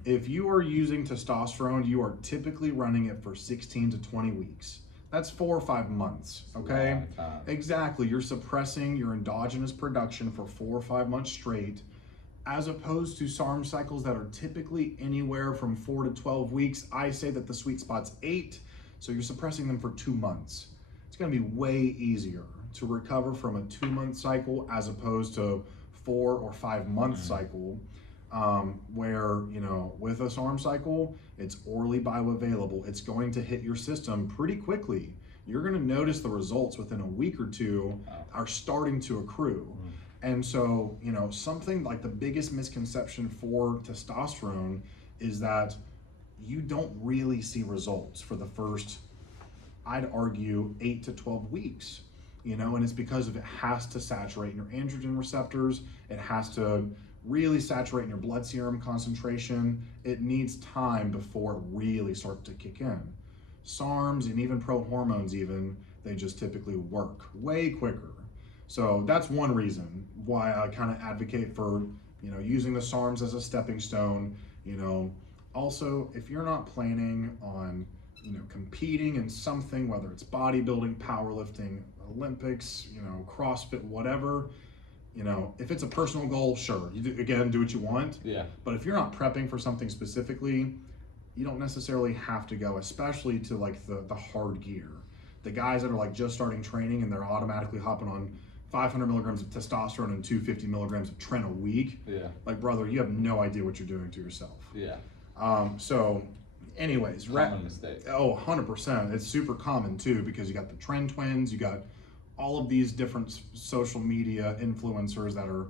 If you are using testosterone, you are typically running it for 16 to 20 weeks. That's 4 or 5 months, okay? Long time. Exactly. You're suppressing your endogenous production for 4 or 5 months straight, as opposed to SARM cycles that are typically anywhere from 4 to 12 weeks. I say that the sweet spot's 8, so you're suppressing them for 2 months. It's gonna be way easier to recover from a 2-month cycle as opposed to 4 or 5 month cycle, where, with a SARM cycle, it's orally bioavailable. It's going to hit your system pretty quickly. You're gonna notice the results within a week or two are starting to accrue. And so, something like the biggest misconception for testosterone is that you don't really see results for the first, I'd argue, 8 to 12 weeks. And it's because it has to saturate your androgen receptors. It has to really saturate in your blood serum concentration. It needs time before it really starts to kick in. SARMs and even pro-hormones they just typically work way quicker. So that's one reason why I kind of advocate for, using the SARMs as a stepping stone. Also, if you're not planning on, competing in something, whether it's bodybuilding, powerlifting, Olympics, CrossFit, whatever, if it's a personal goal, sure, do what you want. Yeah. But if you're not prepping for something specifically, you don't necessarily have to go, especially to like the hard gear. The guys that are like just starting training and they're automatically hopping on 500 milligrams of testosterone and 250 milligrams of Tren a week. Yeah. Like, brother, you have no idea what you're doing to yourself. Yeah. So anyways, Common mistake. Oh, 100%. It's super common too, because you got the Tren twins, you got all of these different social media influencers that are,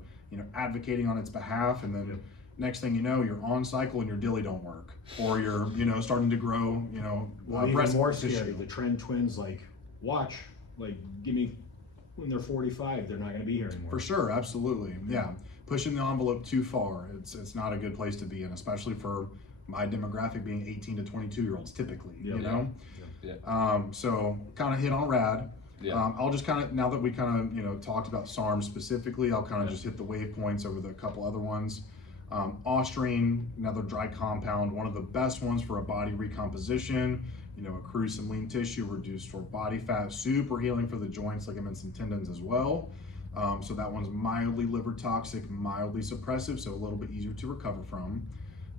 advocating on its behalf. And then next thing you know, you're on cycle and your dilly don't work, or you're, starting to grow, Well, even breast more tissue. scary, the Trend twins, watch, give me, when they're 45, they're not gonna be here anymore. For sure, absolutely. Yeah. Pushing the envelope too far, it's not a good place to be in, especially for my demographic being 18 to 22-year-olds typically, Yeah. So kind of hit on RAD. Yeah. I'll just kind of, now that we kind of, talked about SARMs specifically, I'll kind of just hit the wave points over the couple other ones. Austrian, another dry compound, one of the best ones for a body recomposition. Accrues some lean tissue, reduced stored body fat, super healing for the joints, ligaments, and tendons as well. So that one's mildly liver toxic, mildly suppressive, so a little bit easier to recover from.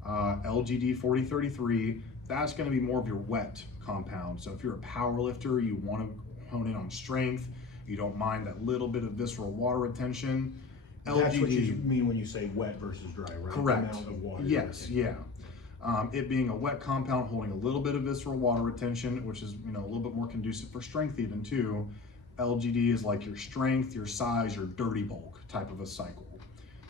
LGD 4033, that's going to be more of your wet compound. So if you're a power lifter, you want to hone in on strength, you don't mind that little bit of visceral water retention. That's what you mean when you say wet versus dry, right? Correct. The amount of water. Yes, yeah. It being a wet compound holding a little bit of visceral water retention, which is a little bit more conducive for strength even too. LGD is like your strength, your size, your dirty bulk type of a cycle.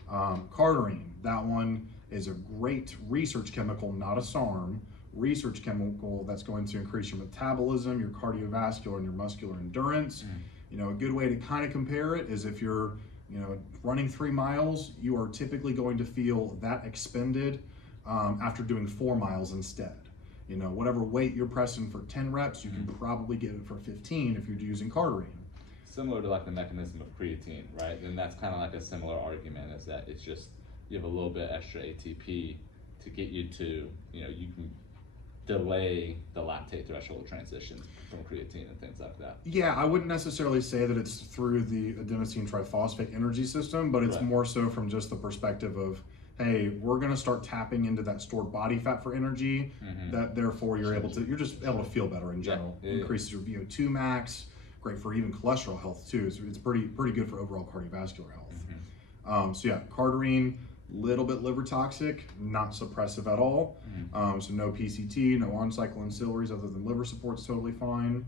Cardarine, that one is a great research chemical, not a SARM. Research chemical that's going to increase your metabolism, your cardiovascular, and your muscular endurance. A good way to kind of compare it is if you're running 3 miles, you are typically going to feel that expended after doing 4 miles instead. Whatever weight you're pressing for 10 reps, you can probably get it for 15 if you're using Cardarine. Similar to the mechanism of creatine, right? And that's kind of a similar argument, is that it's just, you have a little bit extra ATP to get you to, you can delay the lactate threshold transition from creatine and things like that. Yeah, I wouldn't necessarily say that it's through the adenosine triphosphate energy system, but it's more so from just the perspective of hey, we're going to start tapping into that stored body fat for energy. That therefore you're just able to feel better in general. Increases your VO2 max. Great for even cholesterol health too. It's pretty good for overall cardiovascular health. So yeah, cardarine, little bit liver toxic, not suppressive at all. So no PCT, no on-cycle ancillaries other than liver support's totally fine.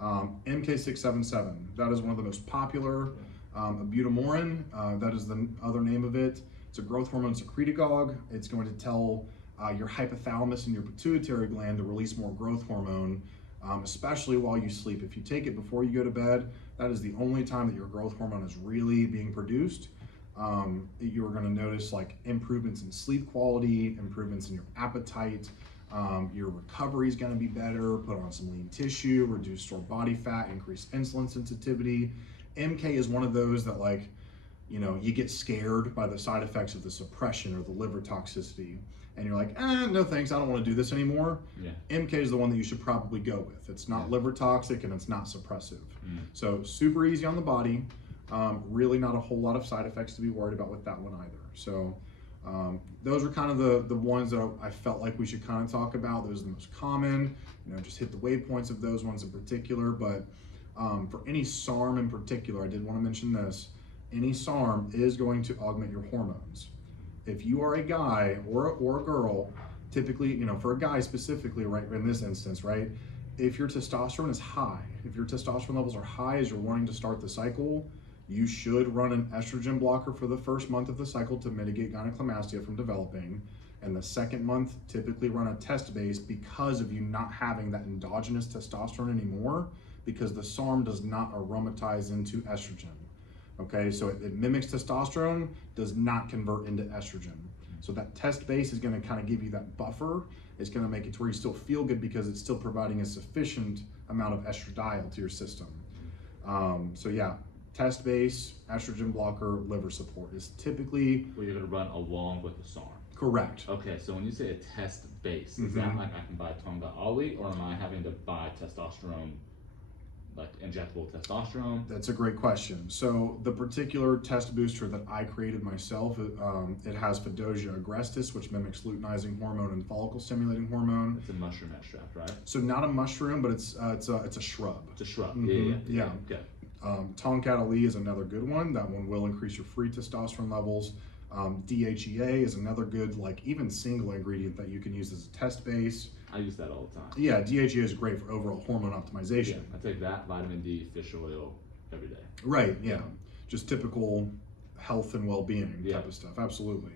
MK677, that is one of the most popular. Butamorin, that is the other name of it. It's a growth hormone secretagogue. It's going to tell your hypothalamus and your pituitary gland to release more growth hormone, especially while you sleep. If you take it before you go to bed, that is the only time that your growth hormone is really being produced. You're going to notice like improvements in sleep quality, improvements in your appetite. Your recovery is going to be better. Put on some lean tissue, reduce stored body fat, increase insulin sensitivity. MK is one of those that like, you know, you get scared by the side effects of the suppression or the liver toxicity, and you're like, no thanks, I don't want to do this anymore. MK is the one that you should probably go with. It's not liver toxic and it's not suppressive. So super easy on the body. Really not a whole lot of side effects to be worried about with that one either. So those are kind of the ones that I felt like we should kind of talk about. Those are the most common, you know, just hit the waypoints of those ones in particular. But for any SARM in particular, I did want to mention this. Any SARM is going to augment your hormones. If you are a guy or a girl, typically, you know, for a guy specifically, right, in this instance, right, if your testosterone is high, if your testosterone levels are high as you're wanting to start the cycle, you should run an estrogen blocker for the first month of the cycle to mitigate gynecomastia from developing. And the second month, typically run a test base because of you not having that endogenous testosterone anymore, because the SARM does not aromatize into estrogen. Okay, so it mimics testosterone, does not convert into estrogen. So that test base is going to kind of give you that buffer. It's going to make it to where you still feel good because it's still providing a sufficient amount of estradiol to your system. So yeah, test base, estrogen blocker, liver support is typically Well, you're going to run along with the SARM. correct. Okay, so when you say a test base, is that like I can buy Tonga Ollie, or am I having to buy testosterone, like injectable testosterone? That's a great question. So the particular test booster that I created myself, it has Fedosia agrestis, which mimics luteinizing hormone and follicle stimulating hormone. It's a mushroom extract, right? So not a mushroom, but it's a shrub. It's a shrub. Yeah. Okay. Tonkat Ali is another good one. That one will increase your free testosterone levels. DHEA is another good, like even single ingredient that you can use as a test base. I use that all the time. Yeah, DHEA is great for overall hormone optimization. I take that, vitamin D, fish oil every day. Right, yeah. Just typical health and well-being type of stuff, absolutely.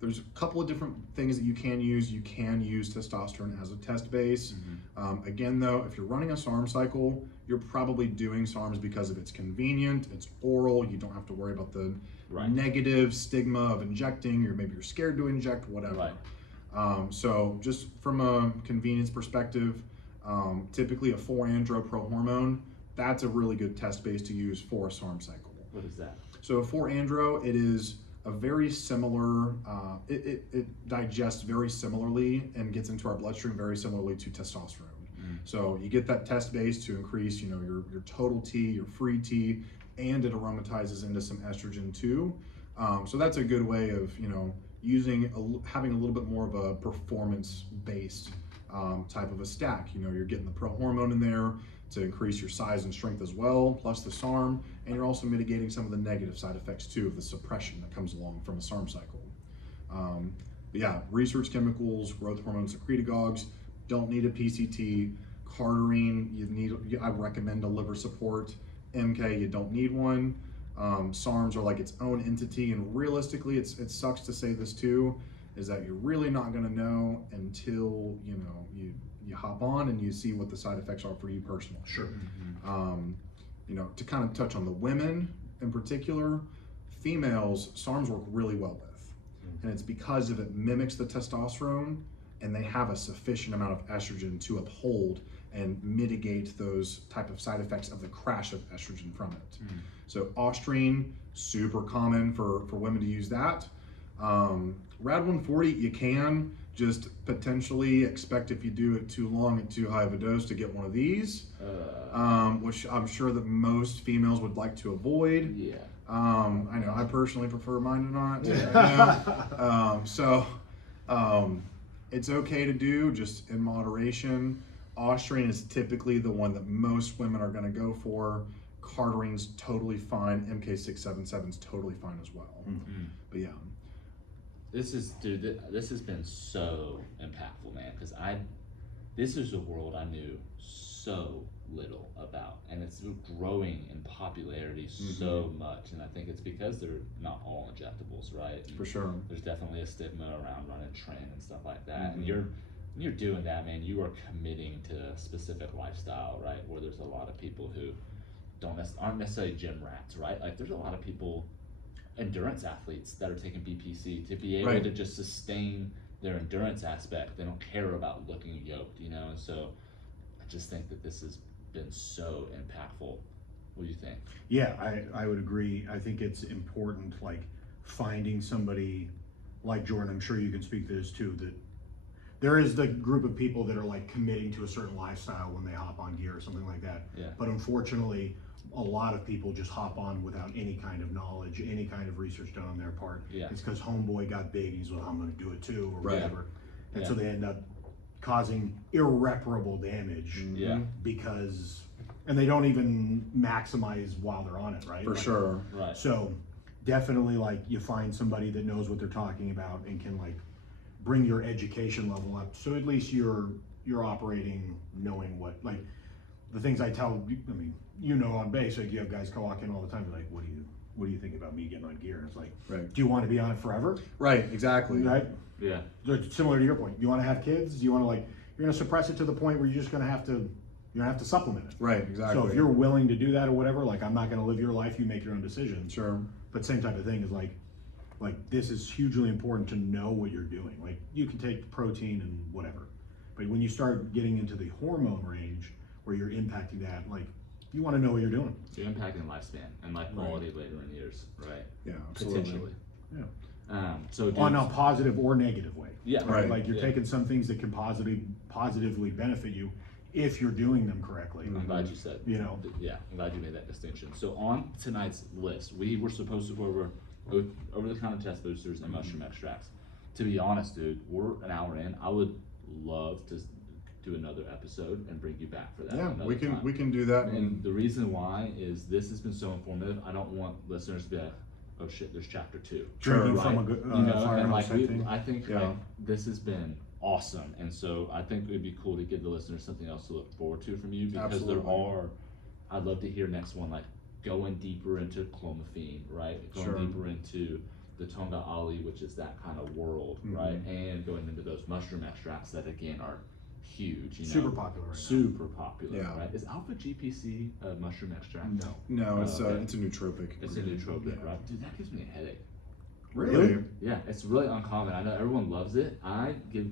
There's a couple of different things that you can use. You can use testosterone as a test base. Again though, if you're running a SARM cycle, you're probably doing SARMs because of it's convenient, it's oral, you don't have to worry about the negative stigma of injecting, or maybe you're scared to inject, whatever. So just from a convenience perspective, typically a 4-andro prohormone, that's a really good test base to use for a SARM cycle. What is that? So a 4-andro, it is a very similar, it digests very similarly and gets into our bloodstream very similarly to testosterone. So you get that test base to increase, you know, your total T, your free T, and it aromatizes into some estrogen too. So that's a good way of, you know, having a little bit more of a performance-based type of a stack. You know, you're getting the prohormone in there to increase your size and strength as well, plus the SARM, and you're also mitigating some of the negative side effects too of the suppression that comes along from a SARM cycle. But yeah, research chemicals, growth hormone secretagogues, don't need a PCT. Cardarine, I recommend a liver support. MK, you don't need one. SARMs are like its own entity, and realistically, it sucks to say this too, is that you're really not going to know until you hop on and you see what the side effects are for you personally. Sure. You know, to kind of touch on the women in particular, females, SARMs work really well with, and it's because of it mimics the testosterone, and they have a sufficient amount of estrogen to uphold and mitigate those type of side effects of the crash of estrogen from it. So ostrine, super common for women to use that. Rad 140, you can just potentially expect if you do it too long at too high of a dose to get one of these, which I'm sure that most females would like to avoid. I know I personally prefer mine to not. It's okay to do, just in moderation. Austrian is typically the one that most women are going to go for. Cartering's totally fine. MK677's totally fine as well. Mm-hmm. But yeah. This has been so impactful, man, because this is a world I knew so little about, and it's growing in popularity so much, and I think it's because they're not all injectables, right? For sure. There's definitely a stigma around running train and stuff like that, and when you're doing that, man, you are committing to a specific lifestyle, right? Where there's a lot of people who aren't necessarily gym rats, right? Like there's a lot of people, endurance athletes, that are taking BPC to be able to just sustain their endurance aspect. They don't care about looking yoked, you know. And so I just think that this has been so impactful. What do you think? Yeah, I would agree. I think it's important, like finding somebody like Jordan. I'm sure you can speak to this too, that there is the group of people that are like committing to a certain lifestyle when they hop on gear or something like that. Yeah. But unfortunately, a lot of people just hop on without any kind of knowledge, any kind of research done on their part. Yeah. It's because homeboy got big and he's like, I'm gonna do it too, or Right. whatever. And Yeah. so they end up causing irreparable damage Yeah. because, and they don't even maximize while they're on it, right? For Like, sure. Right. So definitely, like, you find somebody that knows what they're talking about and can like bring your education level up. So at least you're operating knowing what, like, the things I tell, I mean, you know, on base, like you have guys walk in all the time, like, what do you think about me getting on gear? And it's like, Right. do you want to be on it forever? Right. Exactly. Right? Yeah. Similar to your point. You want to have kids? Do you want to, like, you're going to suppress it to the point where you're just going to have to supplement it. Right. Exactly. So if you're willing to do that or whatever, like, I'm not going to live your life, you make your own decisions. Sure. But same type of thing is like this is hugely important to know what you're doing. Like, you can take protein and whatever, but when you start getting into the hormone range where you're impacting that, like, you want to know what you're doing. So you're impacting lifespan and life quality later in years, right? Yeah. Absolutely. Potentially. Yeah. So dude, On a positive or negative way. yeah. Right. Like, you're taking some things that can positively benefit you if you're doing them correctly. I'm glad you said. You know. Yeah, I'm glad you made that distinction. So on tonight's list, we were supposed to go over over-the-counter test boosters and mushroom extracts. To be honest, dude, we're an hour in. I would love to do another episode and bring you back for that. Yeah. another We can time. we can do that. And the reason why is this has been so informative. I don't want listeners to be like, oh shit, there's chapter 2. Drinking Right. from a good You know, and firehouse like type thing. I think Yeah. like this has been awesome, and so I think it would be cool to give the listeners something else to look forward to from you, because Absolutely. I'd love to hear next one, like going deeper into clomiphene, right? Going Sure. deeper into the Tonga Ali, which is that kind of world, right? And going into those mushroom extracts that again are huge, you know, Super popular right now. super popular, Yeah. right? Is alpha GPC a mushroom extract? No. No, it's Okay. it's a nootropic. It's a nootropic, Yeah. right? Dude, that gives me a headache. Really? Yeah, it's really uncommon. I know everyone loves it. I give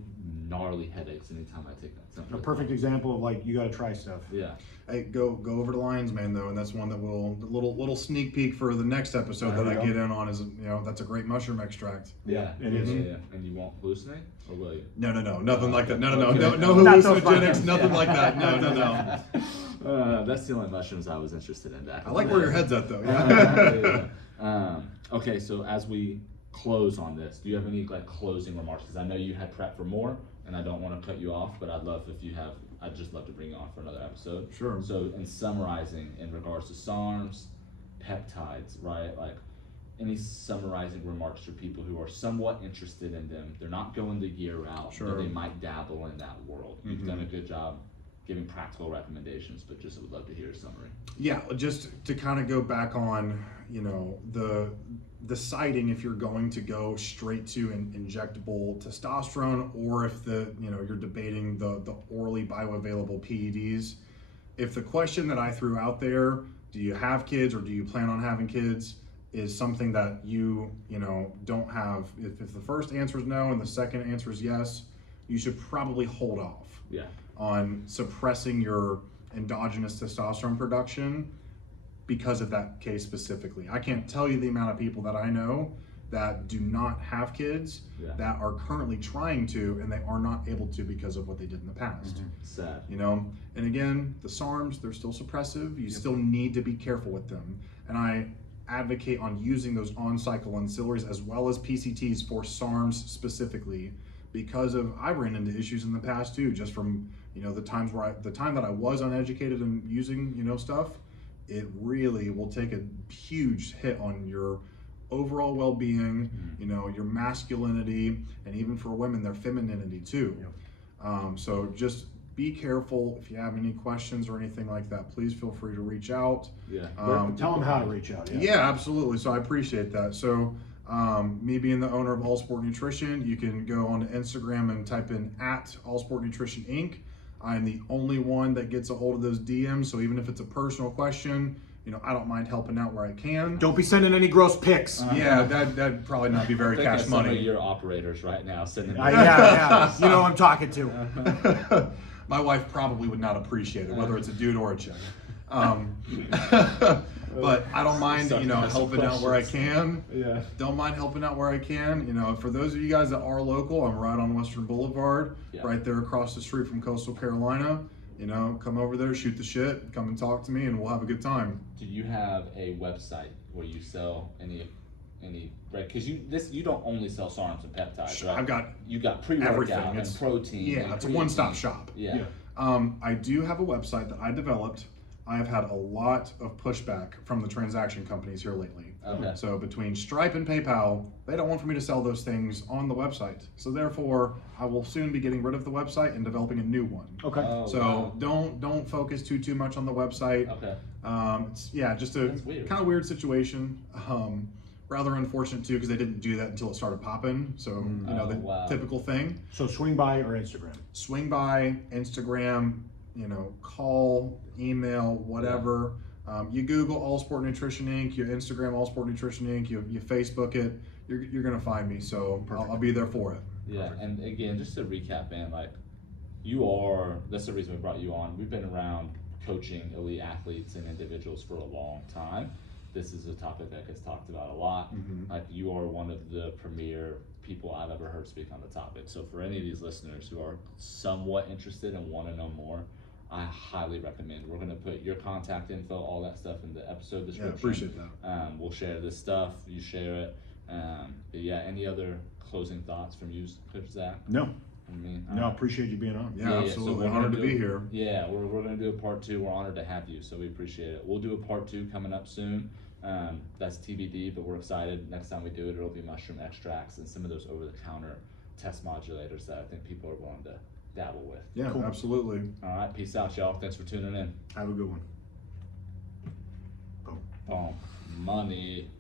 gnarly headaches anytime I take that. A perfect example of, like, you got to try stuff. Yeah. Hey, go over to Lions Man though, and that's one that will little sneak peek for the next episode There that we I go. get in on is, you know, that's a great mushroom extract. Yeah, it is. Yeah. And you won't hallucinate, or will you? No, nothing like that. No, Okay. no Not those hallucinogenics, fuckers. nothing like that. No. That's the only mushrooms I was interested in. Back. I like where your head's at though. Yeah. Okay, so as we close on this, do you have any like closing remarks? Because I know you had prep for more, and I don't want to cut you off, but I'd just love to bring you on for another episode. Sure. So in summarizing, in regards to SARMs, peptides, right? Like any summarizing remarks for people who are somewhat interested in them. They're not going the year route, Sure. but they might dabble in that world. You've done a good job giving practical recommendations, but just would love to hear a summary. Yeah, just to kind of go back on, you know, the citing, if you're going to go straight to an injectable testosterone, or if you're debating the orally bioavailable PEDs. If the question that I threw out there, do you have kids or do you plan on having kids, is something that you don't have, if the first answer is no and the second answer is yes, you should probably hold off Yeah. on suppressing your endogenous testosterone production because of that case specifically. I can't tell you the amount of people that I know that do not have kids Yeah. that are currently trying to, and they are not able to because of what they did in the past. Sad. You know, and again, the SARMs, they're still suppressive. You still need to be careful with them. And I advocate on using those on-cycle ancillaries as well as PCTs for SARMs specifically, because I've ran into issues in the past too, just from, you know, the time that I was uneducated and using, you know, stuff. It really will take a huge hit on your overall well-being, you know, your masculinity, and even for women, their femininity too. So just be careful. If you have any questions or anything like that, please feel free to reach out. Tell them how to reach out. Yeah, absolutely. So I appreciate that. So me being the owner of All Sport Nutrition, you can go on to Instagram and type in @AllSportNutrition Inc. I'm the only one that gets a hold of those DMs. So even if it's a personal question, you know, I don't mind helping out where I can. Don't be sending any gross pics. Yeah, that'd probably not be very cash Some money. of your operators right now sending. Yeah, you know who I'm talking to. My wife probably would not appreciate it, whether it's a dude or a chick. But I don't mind, you know, helping out where I can. Yeah. Don't mind helping out where I can. You know, for those of you guys that are local, I'm right on Western Boulevard, right there across the street from Coastal Carolina. You know, come over there, shoot the shit, come and talk to me, and we'll have a good time. Do you have a website where you sell any right? Because you don't only sell SARMs and peptides, right? You got pre-workout and protein. Yeah, it's a one-stop shop. Yeah. I do have a website that I developed. I have had a lot of pushback from the transaction companies here lately. Okay. So between Stripe and PayPal, they don't want for me to sell those things on the website. So therefore, I will soon be getting rid of the website and developing a new one. Okay. So don't focus too much on the website. Okay. It's just a kind of weird situation. Rather unfortunate too, because they didn't do that until it started popping. So you know, the typical thing. So swing by or Instagram. Swing by Instagram. You know, call, email, whatever. You Google All Sport Nutrition Inc. You Instagram All Sport Nutrition Inc. You Facebook it. You're gonna find me. So I'll be there for it. Yeah. Perfect. And again, just to recap, man, like that's the reason we brought you on. We've been around coaching elite athletes and individuals for a long time. This is a topic that gets talked about a lot. Like you are one of the premier people I've ever heard speak on the topic. So for any of these listeners who are somewhat interested and want to know more, I highly recommend. We're going to put your contact info, all that stuff in the episode description. Yeah, appreciate that. We'll share this stuff. You share it. But yeah, any other closing thoughts from you, Coach Zach? No. No, appreciate you being on. Yeah, absolutely. Honored to be here. Yeah, we're going to do a part 2. We're honored to have you, so we appreciate it. We'll do a part 2 coming up soon. That's TBD, but we're excited. Next time we do it, it'll be mushroom extracts and some of those over-the-counter test modulators that I think people are willing to dabble with. Yeah, cool. Absolutely. All right, peace out, y'all. Thanks for tuning in. Have a good one. Boom. Money.